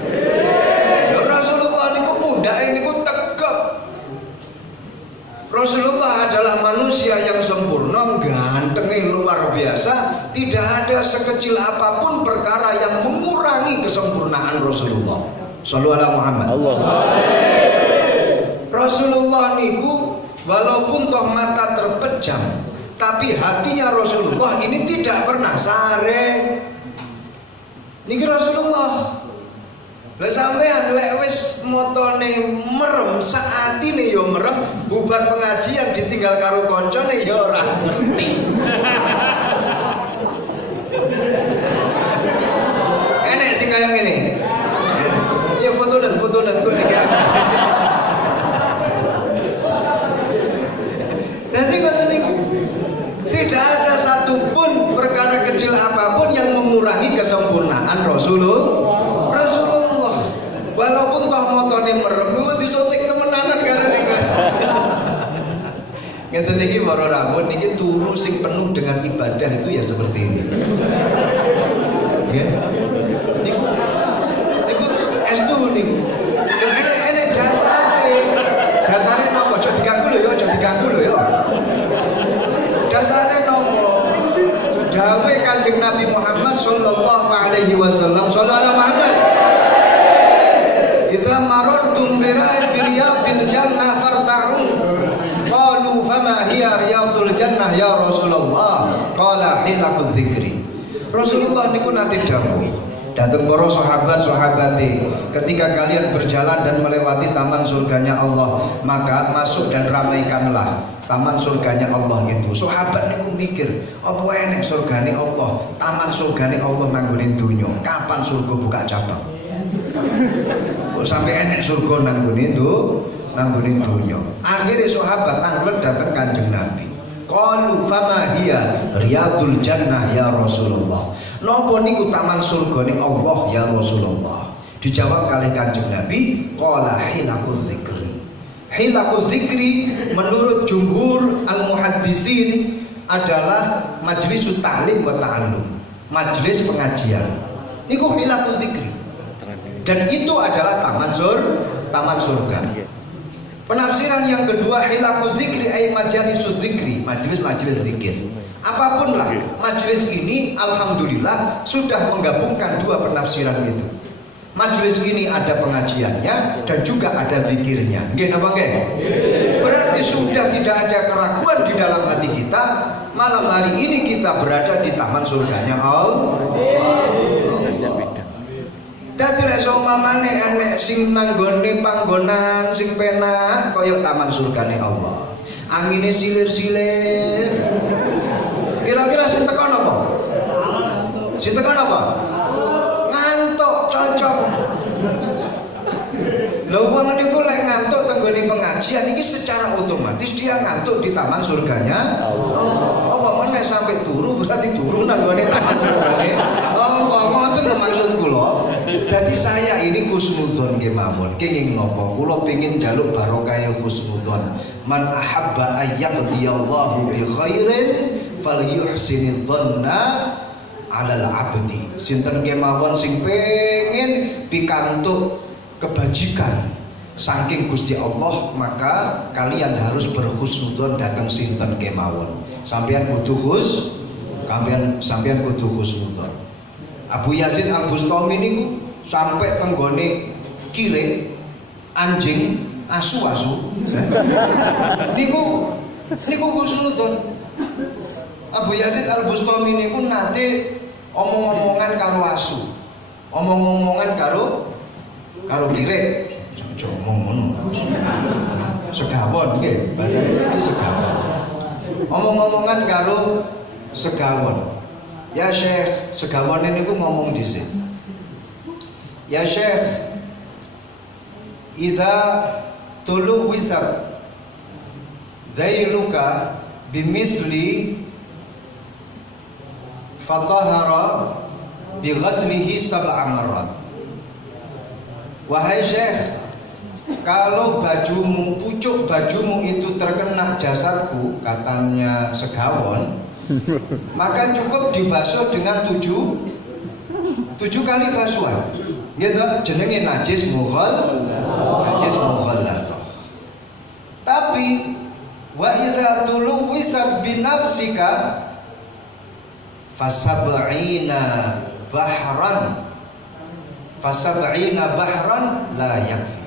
Rasulullah adalah manusia yang sempurna, gantengnya luar biasa. Tidak ada sekecil apapun perkara yang mengurangi kesempurnaan Rasulullah. Shallallahu alaihi Muhammad. Rasulullah niku walaupun toh mata terpejam, tapi hatinya Rasulullah ini tidak pernah sare. Niki Rasulullah. Lah sampean lek wis motone merem, saatine yo merem, bubar pengajian ditinggal karo koncone yo ora ngerti. Enek sing kaya ngene. Ya foto dan kok tiga. Nanti ngoten niku. Tidak ada satupun perkara kecil apapun yang mengurangi kesempurnaan Rasulullah. Walaupun toh motone merem, disotik temenanan karena niku. Ngeten niki para rawuh niki turu sing penuh dengan ibadah itu ya seperti ini. Ya. Niku estu niku. Enek dasare napa? Aja diganggu lho ya, Dasare napa? Dawuh Kanjeng Nabi Muhammad sallallahu alaihi wasallam, sallallahu alaihi Muhammad. Idza marartum biriyadil jannah farta'un. Qalu fama hiya riyadul jannah ya Rasulullah? Qala hilaqul dzikri. Rasulullah niku nate dawuh, Datang para sahabat-sahabati, ketika kalian berjalan dan melewati taman surganya Allah, maka masuk dan ramaikanlah taman surganya Allah itu. Sahabat niku mikir, apa enek surgane Allah, taman surgane Allah nanggone dunya. Kapan surga buka cabang? Kok sampai enek surga nanggone dunya. Akhirnya sahabat anglet datang Kanjeng Nabi. Qalu fama hiya riyadul jannah ya Rasulullah. Napa niku taman surgane Allah ya Rasulullah? Dijawab kali Kanjeng Nabi, qala hilaquz dzikri. Hilaquz dzikri menurut jumhur al-muhaddisin adalah majlis ta'lim wa ta'allum, majlis pengajian. Niku hilaquz dzikri. Dan itu adalah taman surga. Penafsiran yang kedua, hilaquz dzikri ay majalisud dzikri, majelis-majelis zikir. Apapun lah majelis ini, alhamdulillah sudah menggabungkan dua penafsiran itu. Majelis ini ada pengajiannya dan juga ada zikirnya. Nggih napa nggih? Berarti sudah tidak ada keraguan di dalam hati kita. Malam hari ini kita berada di taman surganya Allah. Dadi lek umpamane enek sing nanggone panggonan sing penak kaya taman surgane Allah. Angine silir-silir. Kira-kira sing tekan apa? Sing tekan apa? Ngantuk, cocok. Lha wong niku lek ngantuk tenggone pengajian iki secara otomatis dia ngantuk di taman surganya. Apa meneh sampai turu berarti turu nang gone taman surgane. Oh, ngoten maksud kula. Dadi saya ini husnudzon nggih mawon. Kenging napa? Kula pengin njaluk barokah husnudzon. Man ahabba ayyadiyallahu bi khairin falyuhsinidz dhanna 'alal 'abdi. Sinten kemawon sing pengin pikantuk kebajikan saking Gusti Allah, maka kalian harus berhusnudzon datang sinten kemawon. Sampeyan kudu husnudzon. Abu Yazid Al-Bustami niku sampai tenggone kire anjing asu-asu. Niku husnudzon. Abu Yazid Al-Bustami niku nate omong-omongan karo asu. Omong-omongan karo kire. Aja omong ngono. Segawon nggih, bahasa iki segawon. Omong-omongan karo segawon. Ya Syekh, segawon niku ngomong dhisik. Ya Syekh, idza tulu wisat dhailuka bimisli fatahara bi ghaslihi sab'a marrat. Wahai Syekh, kalau bajumu, pucuk bajumu itu terkena jasadku, katanya segawon, maka cukup dibasuh dengan 7 kali basuhan. Gitu, jenenge najis mughallah. Tapi wa idza tuluwisa binafsika fasab'ina bahran la yakfi.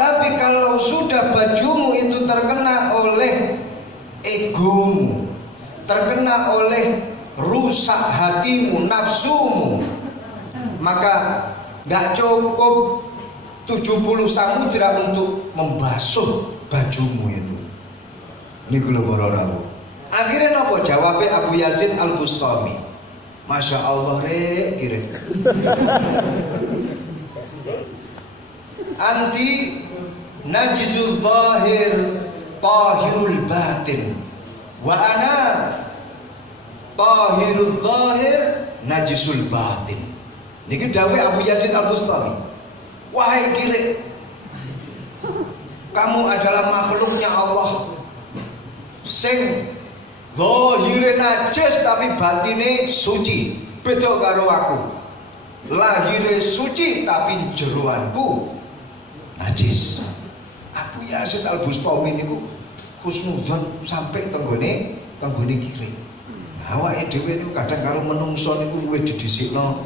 Tapi kalau sudah bajumu itu terkena oleh egomu, terkena oleh rusak hatimu, nafsumu, maka gak cukup 70 samudra untuk membasuh bajumu itu. Ini kula rawuh. Akhirnya napa jawabe Abu Yazid Al-Bustami? Masya Allah kira. Anti najizul zahir tahirul batin, wa ana tahirul zahir najisul batin. Niki dawuh Abu Yazid Al-Bustami. Wahai kira, kamu adalah makhluknya Allah sing zahire najis tapi batine suci. Beda karo aku. Lahire suci tapi jeroanku najis. Abu Yazid Al-Bustami niku husnudzon sampai tenggone kiri. Awake dhewe niku kadang karo menungso niku luwih didhisikno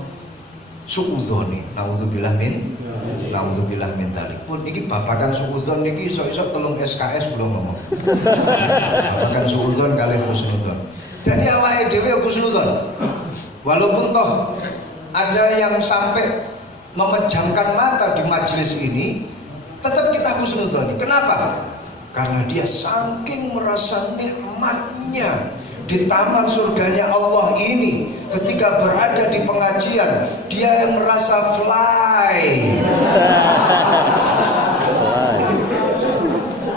suudzone. Nauzubillah min dzalik. Pun niki babakan suudzon niki iso-iso 3 SKS kula ngomong. Babakan suudzon kalih husnudzon. Dadi awake dhewe husnudzon. Walaupun toh ada yang sampai memejamkan mata di majelis ini, tetap kita husnudzon. Kenapa? Karena dia saking merasa nikmatnya di taman surganya Allah ini, ketika berada di pengajian dia yang merasa fly.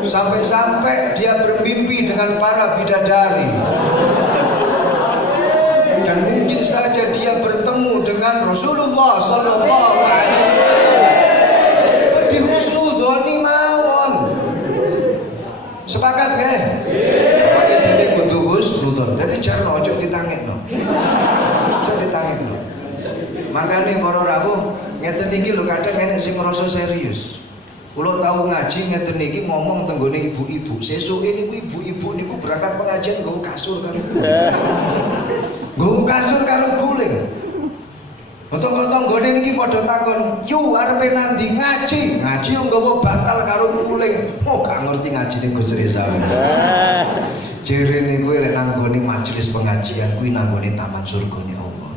Sampai-sampai dia bermimpi dengan para bidadari. Dan mungkin saja dia bertemu dengan Rasulullah Sallallahu Alaihi Wasallam. Di husnudzoni mawon. Sepakat nggih? Pakai dhewe kudu husnudzon. Dadi jarno ojo ditangekno. Ojo ditangekno. Makane para rawuh ngeten iki lho kadang enek sing ngrasa serius. Kula tahu ngaji ngeten iki ngomong tenggone ibu-ibu. Sesuke niku ibu-ibu niku berangkat pengajian nggawa kasur karo nggawa kasur karo guling. Untuk tanggane niki padha takon, "Yu arepe nandi ngaji?" Ngaji yo nggawa bantal karo guling. Oh, gak ngerti ngaji ning Gus Rizal. Jere niku lek nanggone majelis pengajian kuwi nanggone taman surgane Allah.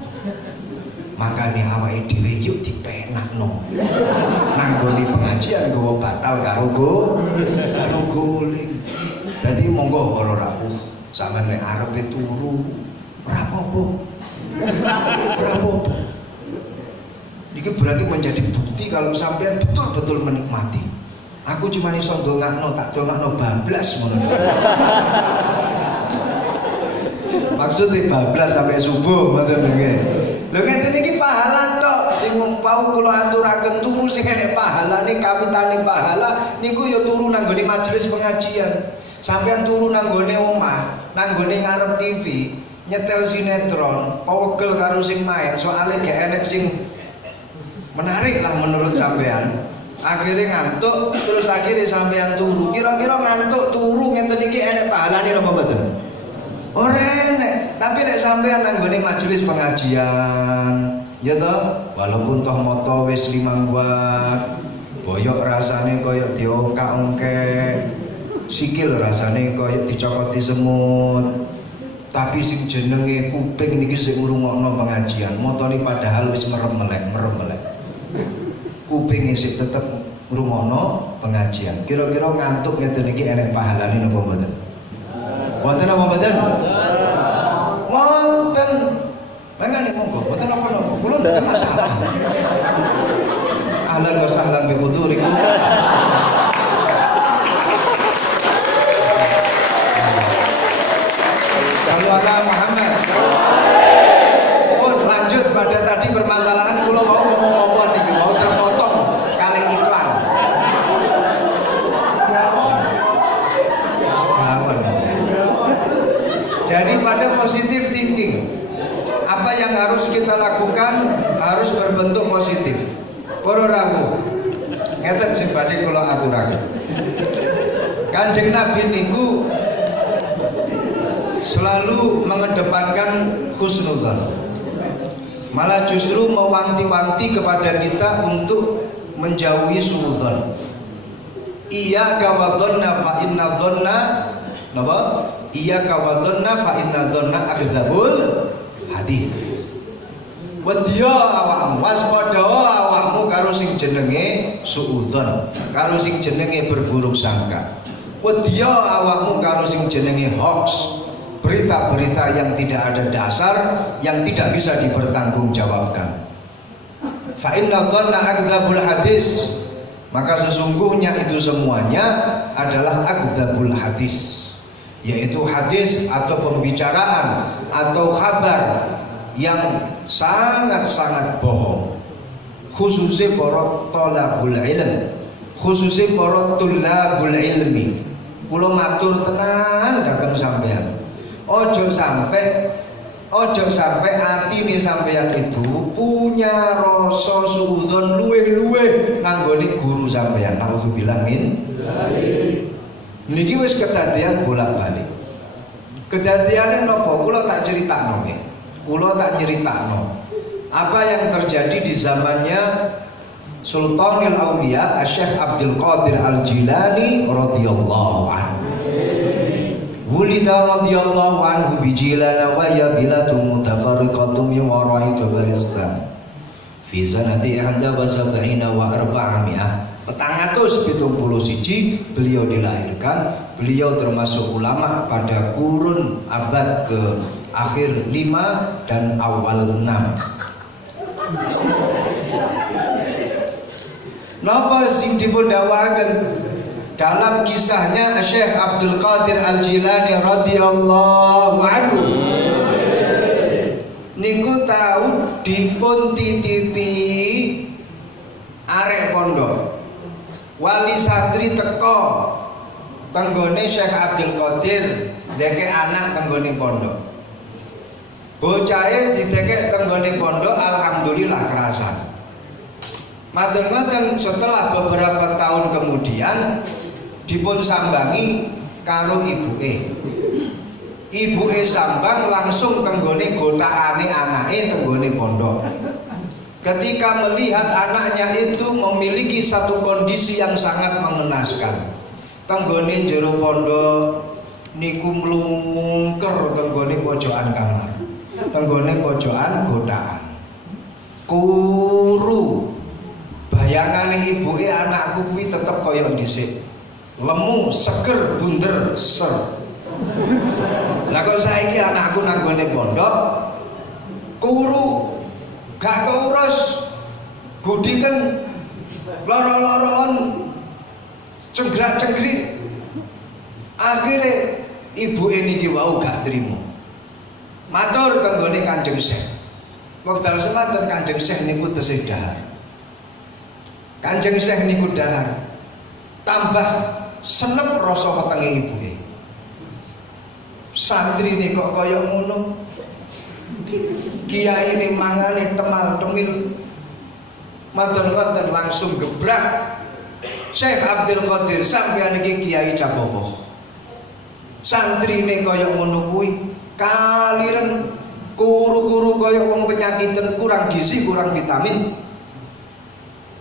Makane awake dhewe yuk dipenakno. Nanggone pengajian nggawa batal karo guling. Dadi monggo para rawuh, sampeyan nek arepe turu ora apa-apa. Ora apa-apa. Iki berarti menjadi bukti kalau sampeyan betul-betul menikmati. Aku cuma iso ndongakno, tak dongakno bablas ngono. Maksudnya bablas sampai subuh ngoten nggih. Lho ngeten iki pahala tok sing wau kula aturaken turu sing enek pahalane kawitane pahala niku ya turu nang nggone majelis pengajian. Sampeyan turu nang nggone omah, nang nggone ngarep TV, nyetel sinetron, pawegel karo sing main, soalnya gak enek sing menarik lah menurut sampeyan. Akhirnya ngantuk, terus akhirnya sampeyan turu. Kira-kira ngantuk turu ngeten iki enek pahalane napa mboten? Ora enek, tapi nek sampeyan nang nggone majelis pengajian, ya toh, walaupun toh moto wis 5 watt, boyok rasane koyo diongkak-ongkek, sikil rasane koyo dicokoti semut, tapi sing jenenge kuping niki sing ngrungokno pengajian, motone padahal wis merem-melek. Kupinge sik tetep ngrungokno pengajian. Kira-kira ngantuk ngeten iki enek pahalane napa mboten? Wonten apa mboten? Wonten. Mangane monggo, mboten apa-apa. Kula mboten masalah. Ahlan wa sahlan bi hudurikum. Sallallahu alaihi Muhammad. Oh, lanjut pada tadi permasalahan kula mau ngomong apa niki, mau terpotong kali iklan. Jadi pada positive thinking, apa yang harus kita lakukan harus berbentuk positif. Para rawuh, ngeten sing badhe kula aturaken. Kanjeng Nabi niku selalu mengedepankan husnudzon. Malah justru mewanti-wanti kepada kita untuk menjauhi suudzon. Iyyaka wa dhanna fa inna dhanna napa? Iyyaka wa dhanna fa inna dhanna akdzabul hadis. Wedya awakmu, waspada awakmu karo sing jenenge suudzon, karo sing jenenge berburuk sangka. Wedya awakmu karo sing jenenge hoax, berita-berita yang tidak ada dasar, yang tidak bisa dipertanggungjawabkan. Fa inna dhanna akdzabul hadis, maka sesungguhnya itu semuanya adalah akdzabul hadis, yaitu hadis atau pembicaraan atau kabar yang sangat-sangat bohong. Khususnya para thalabul ilm, khususnya para tulabul ilmi. Kula matur tenan dhateng sampeyan. Ojo sampai atine sampeyan itu punya rasa suudzon luweh-luweh nanggone guru sampeyan. Nauzubillah min. Niki wis kedadian bolak-balik. Kedadiane napa? Kula tak critakno nggih. Kula tak nyeritakno apa yang terjadi di zamannya Sultanul Auliya Syekh Abdul Qadir Al-Jilani radhiyallahu anhu. Wulida radhiyallahu anhu bijilana wa ya bilatun mutafarriqatun min wara'i kabaristan. fi sanati 71 wa 400 471 beliau dilahirkan. Beliau termasuk ulama pada kurun abad ke akhir 5 dan awal 6. Napa sing dipun dawaken dalam kisahnya Syekh Abdul Qadir Al-Jilani radhiyallahu anhu niku tahu dipun titipi arek pondok wali santri teko tenggone Syekh Abdul Qadir deke anak tenggone pondok. Bocahe didekek tenggone pondok alhamdulillah kerasan. Matur ngoten setelah beberapa tahun kemudian dipun sambangi karo ibuke. Ibuke sambang langsung tenggone gotakane anake tenggone pondok. Ketika melihat anaknya itu memiliki satu kondisi yang sangat mengenaskan. Tenggone jero pondok niku mlungker tenggone pojokan kamar. Tenggone pojokan gotakan. Kuru bayangane ibuke anakku kuwi tetep kaya dhisik. Lemu, seger, bunder, ser. Lah kok saiki anakku nanggone pondok kuru gak keurus. Gudiken loro-loroan cengrak-cengrik. Akhire ibuke niki wau gak trimo. Matur tenggone Kanjeng Syekh. Wekdal semanten Kanjeng Syekh niku tesih dahar. Kanjeng Syekh niku dahar. Tambah senep rasa wetenge ibuke. Santri ini kok kaya ngono. Kiai ini mangane temal-temil. Matur-matur langsung gebrak. Syekh Abdul Qadir sampeyan iki kiai capopo. Santri ini kaya ngono kuwi kaliren kuru-kuru kaya wong penyakitan, kurang gizi, kurang vitamin.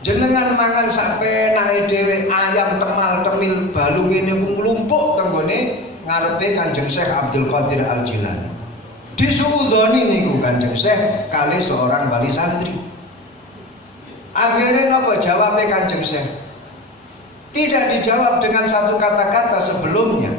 Jenengan mangan sampe nae dhewe ayam temal-temil balung ini nglumpuk tenggone ngarepe Kanjeng Syekh Abdul Qadir Al-Jilani. Disuudoni niku Kanjeng Syekh kali seorang wali santri. Akhirnya napa jawabe Kanjeng Syekh? Tidak dijawab dengan satu kata-kata sebelumnya.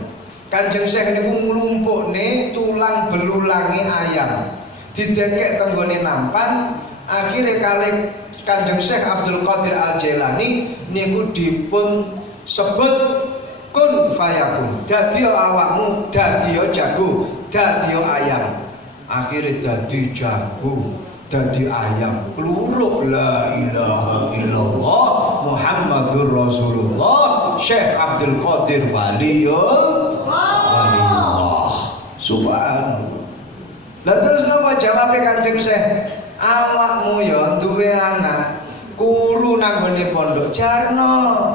Kanjeng Syekh niku nglumpukne tulang belulangi ayam. Didekek tenggone nampan, akhirnya kali Kanjeng Syekh Abdul Qadir Al-Jilani niku dipun sebut kun fayakun. Dadi awakmu dadi jago, dadi ayam. Akhirnya dadi jago, dadi ayam. Kluruk la ilaha illallah Muhammadur Rasulullah Syekh Abdul Qadir Waliullah. Subhanallah. Lah terus napa jawabe Kanjeng Syekh? Awakmu ya duwe anak kuru nanggone pondok jarno.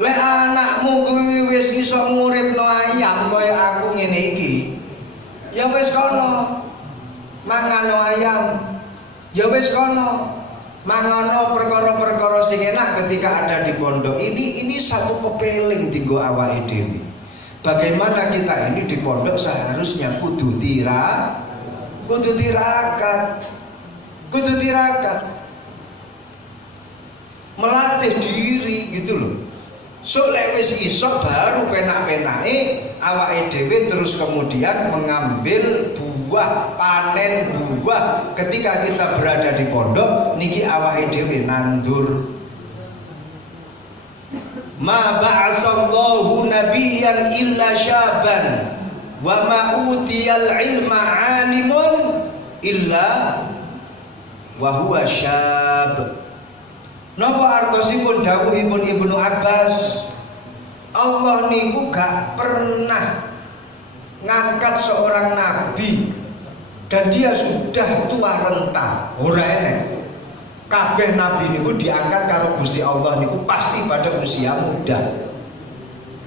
Lek anakmu kuwi wis iso nguripno ayam kaya aku ngene iki, ya wis kono mangano ayam. Ya wis kono mangano perkara-perkara sing enak ketika ada di pondok. Ini satu kepeling dienggo awake dhewe. Bagaimana kita ini di pondok seharusnya kudu tirakat, melatih diri gitu loh. So lek wis iso baru penak-penake awake dhewe terus kemudian mengambil buah, panen buah. Ketika kita berada di pondok niki awake dhewe nandur. Ma ba'asallahu nabiyyan illa syaban wa ma utiyal ilma 'alimun illa wa huwa syab. Napa artosipun dawuhipun Ibnu Abbas? Allah niku gak pernah ngangkat seorang nabi dan dia sudah tua renta. Ora enek. Kabeh nabi niku diangkat karo Gusti Allah niku pasti pada usia muda.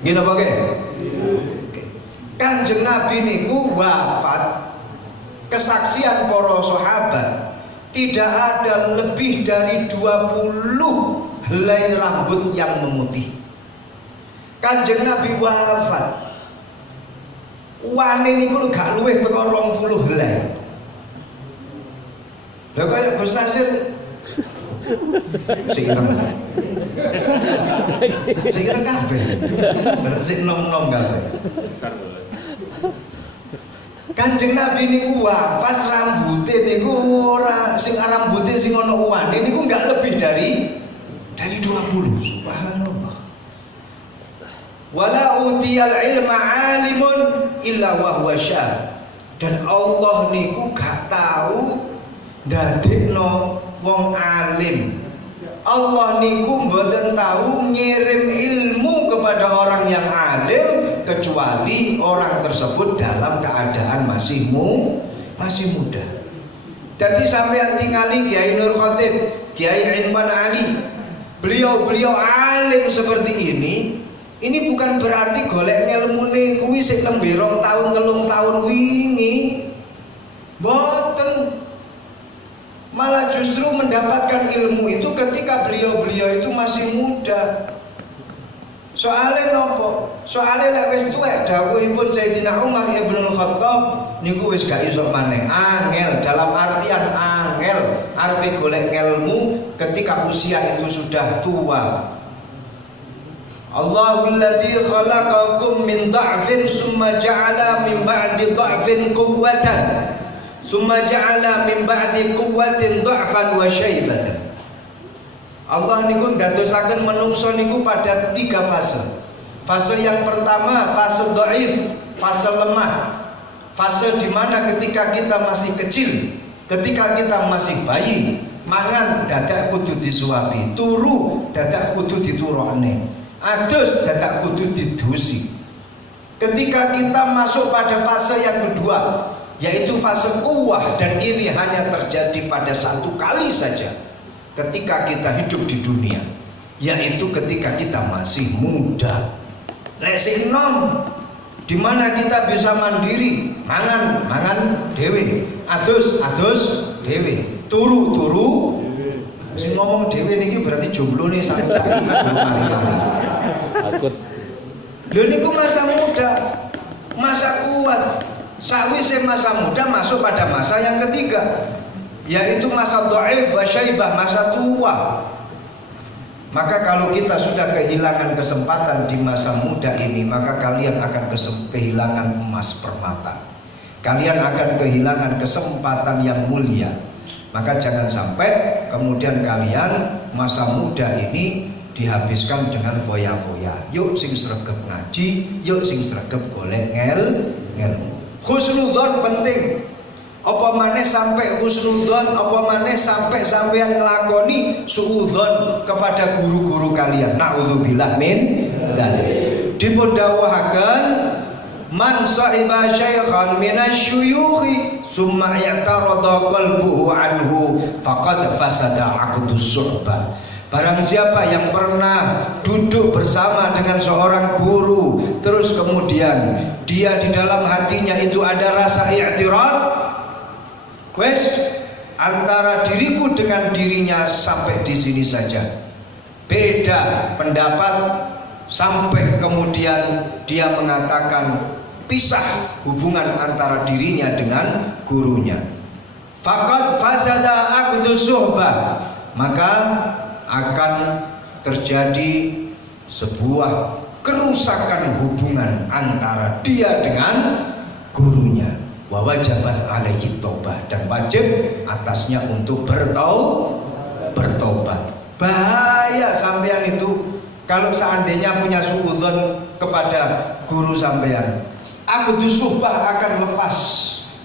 Nggih napa nggih? Kanjeng Nabi niku wafat, kesaksian para sahabat, tidak ada lebih dari 20 helai rambut yang memutih. Kanjeng Nabi wafat, wane niku gak luwih teko 20 helai. Lah kayak Gus Nasir sing ireng. Sing ireng kabeh. Sing nom-nom kabeh. Kanjeng Nabi niku wafat rambute niku ora sing rambute sing ana uwane niku enggak lebih dari 20. Subhanallah. Wala utiyal ilma alimun illa wa huwa syah. Dan Allah niku gak tahu ndadekno wong alim. Allah niku mboten tahu ngirim ilmu kepada orang yang alim kecuali orang tersebut dalam keadaan masih muda. Jadi sampean tingali Kiai Nur Khatib, Kiai Inwan Ali, beliau alim seperti ini bukan berarti golek ilmune kuwi sing nembe 2 tahun 3 tahun wingi. Mboten. Malah justru mendapatkan ilmu itu ketika beliau itu masih muda. Soalnya nopo? Soalnya lek wis tuwek dawuhipun Sayyidina Umar Ibnul Khattab niku wis gak iso maneh. Angel dalam artian angel arepe golek ilmu ketika usia itu sudah tua. Allahul ladzi khalaqakum min dha'fin summa ja'ala min ba'di dha'fin quwwatan summa ja'ala min ba'di quwwatin dha'fan wa syaibatan. Allah niku ndadosaken menungso niku pada 3 fase. Fase yang pertama fase dhaif, fase lemah. Fase di mana ketika kita masih kecil, ketika kita masih bayi, mangan dadak kudu disuapi, turu dadak kudu diturokne, adus dadak kudu didusi. Ketika kita masuk pada fase yang kedua, yaitu fase quwwah, dan ini hanya terjadi pada 1 kali saja ketika kita hidup di dunia, yaitu ketika kita masih muda. Lek sing nom di mana kita bisa mandiri, mangan dhewe, adus dhewe, turu sing ngomong dhewe niki berarti jomblone saiki takut. Lho niku masa muda, masa kuat. Sawise masa muda masuk pada masa yang ketiga, yaitu masa dhaif wa syaibah, masa tua. Maka kalau kita sudah kehilangan kesempatan di masa muda ini, maka kalian akan kehilangan emas permata. Kalian akan kehilangan kesempatan yang mulia. Maka jangan sampai kemudian kalian masa muda ini dihabiskan dengan foya-foya. Yuk sing sregep ngaji, yuk sing sregep golek ngelmu. Husnudzon penting. Apa maneh sampai husnudzon, apa maneh sampai sampean nglakoni suudzon kepada guru-guru kalian. Naudzubillah min dzalik. Dipun dawuhaken man sahiba syaikhan minasyuyukhi summa i'tarada qalbuhu anhu faqad fasada 'aqdus suhbah. Barang siapa yang pernah duduk bersama dengan seorang guru, terus kemudian dia di dalam hatinya itu ada rasa i'tirad, wes antara diriku dengan dirinya sampai di sini saja, beda pendapat, sampai kemudian dia mengatakan pisah hubungan antara dirinya dengan gurunya. Faqad fasada 'aqdus suhbah, maka akan terjadi sebuah kerusakan hubungan antara dia dengan gurunya. Wa wajabat alaihi taubah, dan wajib atasnya untuk bertaubat. Bahaya sampean itu kalau seandainya punya suudzon kepada guru sampean. Aqdus suhbah akan lepas,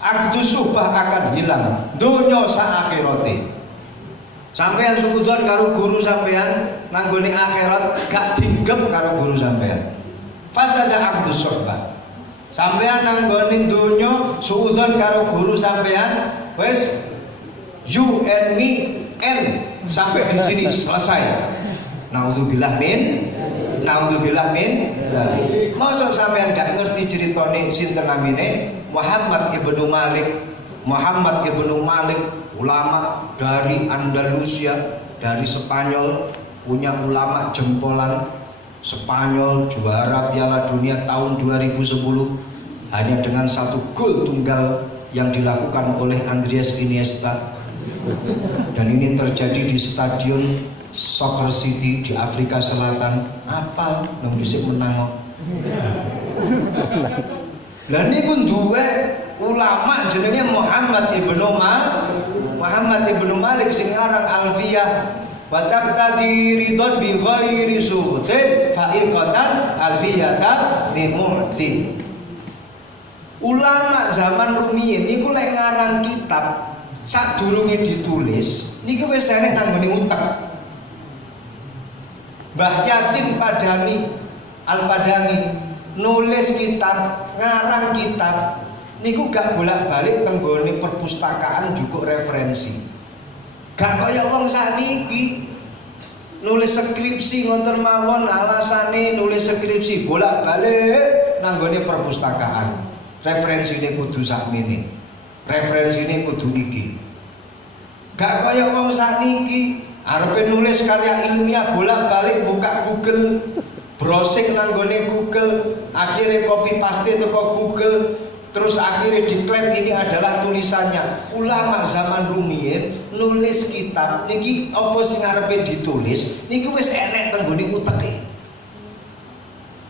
aqdus suhbah akan hilang, dunya sa akhirate. Sampean suudzon karo guru sampean nanggone akhirat gak dinggep karo guru sampean. Fasada aqdus suhbah. Sampean nanggone dunya suudzon karo guru sampean, wes you and me and sampai di sini selesai. Naudzubillah min dzalik. Mosok sampean gak ngerti ceritane sinten namine Muhammad ibnu Malik, ulama dari Andalusia, dari Spanyol, punya ulama jempolan. Spanyol juara Piala Dunia tahun 2010 hanya dengan 1 gol tunggal yang dilakukan oleh Andres Iniesta. Dan ini terjadi di stadion Soccer City di Afrika Selatan. Apal nang dhisik menang. Lah niku duwe ulama jenenge Muhammad ibnu Malik sing aran Alfiyah. Wa taqtadi ridon bi ghairi suhtin fa'iqatan alfiyatan bi mu'ti. Ulama zaman rumiyin niku lek ngarang kitab sadurunge ditulis niku wis enek nanggone utek. Mbah Yasin Padani Al-Padani nulis kitab, ngarang kitab niku gak bolak-balik tenggone perpustakaan cukup referensi. Gak kaya wong sakniki nulis skripsi ngoten mawon alasane nulis skripsi bolak-balik nanggone perpustakaan. Referensine kudu sakmene. Referensine kudu iki. Gak kaya wong sakniki arepe nulis karya ilmiah bolak-balik buka Google, browsing nanggone Google, akhirnya copy paste teko Google, terus akhirnya diklaim ini adalah tulisannya. Ulama zaman rumiyin nulis kitab niki apa sing arepe ditulis niku wis enek tenggone uteke.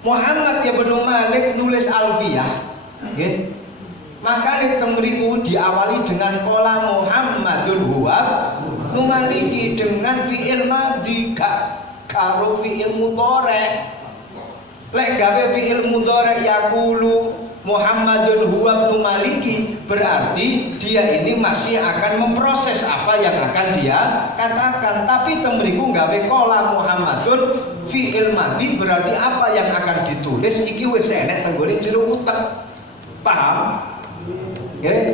Muhammad ibnu Malik nulis Alfiyah, nggih. Makane teng mriku diawali dengan qala Muhammadul huwa numaliki dengan fi'il madhi karo fi'il mudhari'. Lek gawe fi'il mudhari' yaqulu Muhammadun huwa ibnu Maliki berarti dia ini masih akan memproses apa yang akan dia katakan. Tapi temriku gawe qala Muhammadun fi'il madhi berarti apa yang akan ditulis iki wis enek tenggone jero utek. Paham? Okay?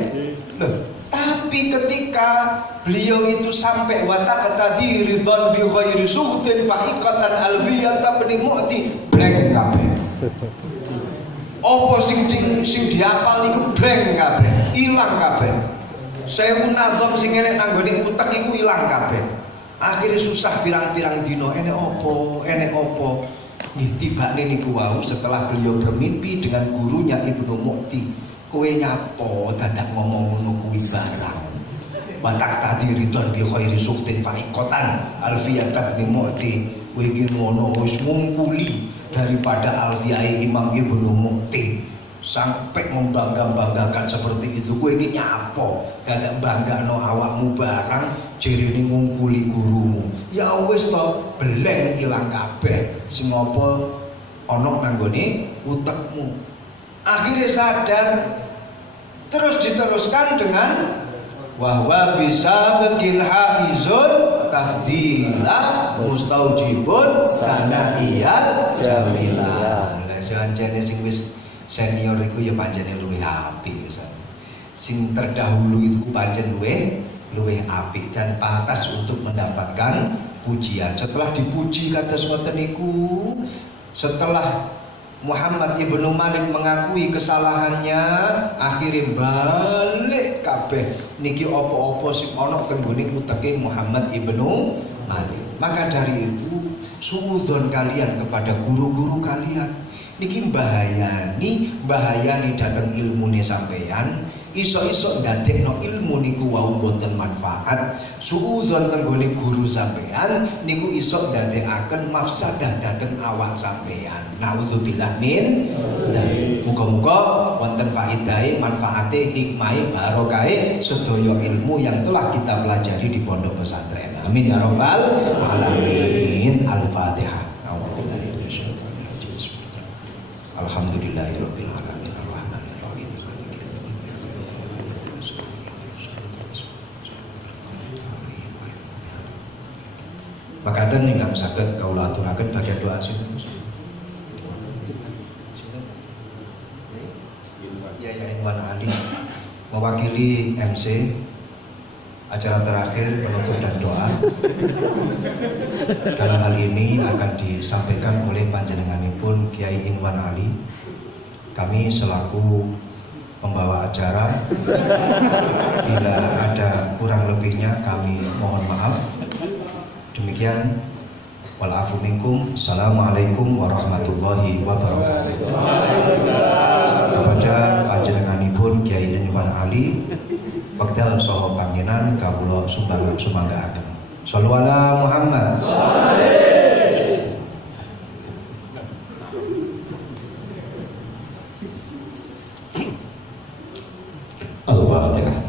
Loh, tapi ketika beliau itu sampai watak tadi ridon bi ghairi suhtin fa'iqatan alfiyata bin mu'ti blank kabeh. Apa sing dihafal niku blank kabeh, ilang kabeh. Sewu nadzam sing enek nanggone utek iku ilang kabeh. Akhirnya susah pirang-pirang dino enek apa. Nggih tibane niku wau setelah beliau bermimpi dengan gurunya Ibnu Mu'ti. Kowe nyapo dadak ngomong ngono kuwi barang. Watak tadi ridon bi ghairi suhtin fa'iqatan alfiyatan bin mu'ti. Kowe iki ngono wis ngungkuli daripada alfiyah Imam Ibnu Mu'ti sampai membangga-banggakan seperti itu. Kowe iki nyapo dadak banggano awakmu barang jerene ngungkuli gurumu. Ya wis to beleng ilang kabeh sing apa ana nanggone utekmu. Akhirnya sadar, terus diteruskan dengan wahwa bisa bikin haizun tafdila mustaujibun sana'iyat jamila. Lah sancene sing wis senior iku ya pancene luwih apik pisan. Sing terdahulu itu pancen luwih apik dan pantas untuk mendapatkan pujian. Setelah dipuji kados ngoten niku, setelah Muhammad ibnu Malik mengakui kesalahannya, akhirnya balik kabeh niki opo-opo sing ana tenggone uteke Muhammad ibnu Malik. Maka dari itu suudon kalian kepada guru-guru kalian. Niki bahayani dateng ilmune sampeyan, iso-iso ndadekno ilmu niku wau boten manfaat. Suudzon tenggone guru sampeyan niku iso ndadekaken mafsadah dateng awak sampeyan. Naudzubillah min dzalik. Muga-muga wonten faidahe, manfaate, hikmahe, barokahe sedaya ilmu yang telah kita pelajari di pondok pesantren. Amin ya rabbal alamin. Al-Fatihah. Alhamdulillahirabbil alamin arrahmanir rahim. Makaten ingkang saged kawula aturaken badhe doa sinten. Yaya Iwan Ali mewakili MC acara terakhir penutup dan doa. Dalam hal ini akan disampaikan oleh panjenenganipun Kiai Inwan Ali. Kami selaku pembawa acara, bila ada kurang lebihnya kami mohon maaf. Demikian, walafu minkum. Assalamualaikum warahmatullahi wabarakatuh. Kepada panjenenganipun Kiai Inwan Ali wekdal saha panjenengan kawula sumanggaaken. Shallu ala Muhammad. Al-Fatihah.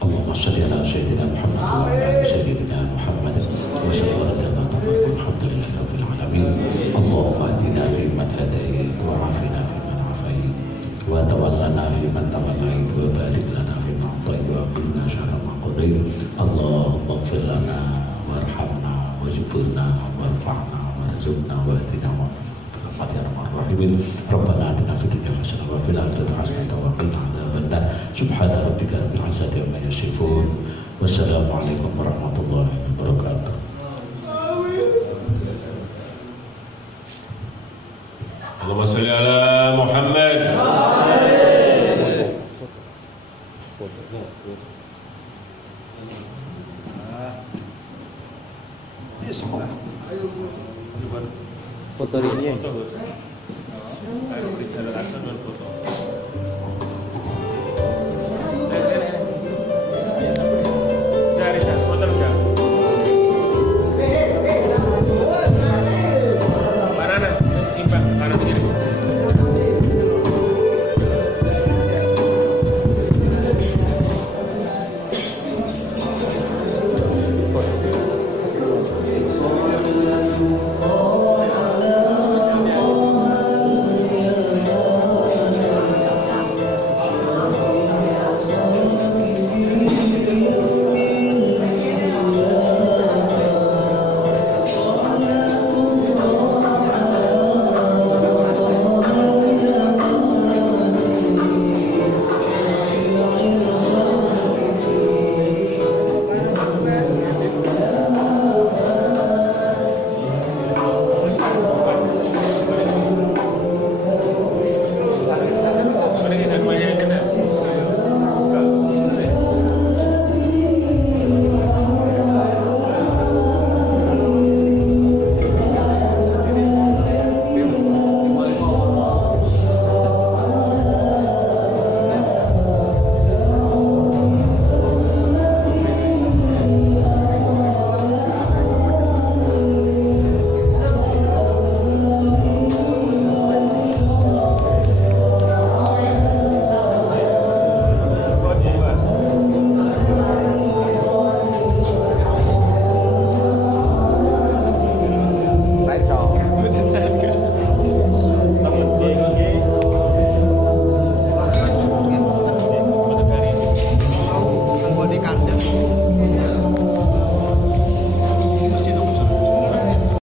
Allahumma shalli ala sayyidina Muhammad wa ala sayyidina Muhammad wa sallallahu alhamdulillahi rabbil alamin. Allahumma ahdina fi man hadayt wa afina fi man afayt wa tawallana fi man tawallayt wa barik lana fi ma atayt wa qina syarra ma qadayt. Allahumma ighfir lana warhamna wajburna warfa'na warzuqna wa atina wa Rabbana atina fid dunya hasanah wa fil akhirati hasanah wa qina adzabannar. Subhana rabbika rabbil izzati amma yasifun. Wassalamualaikum warahmatullahi wabarakatuh. Allahumma shalli ala Muhammad. Foto ini.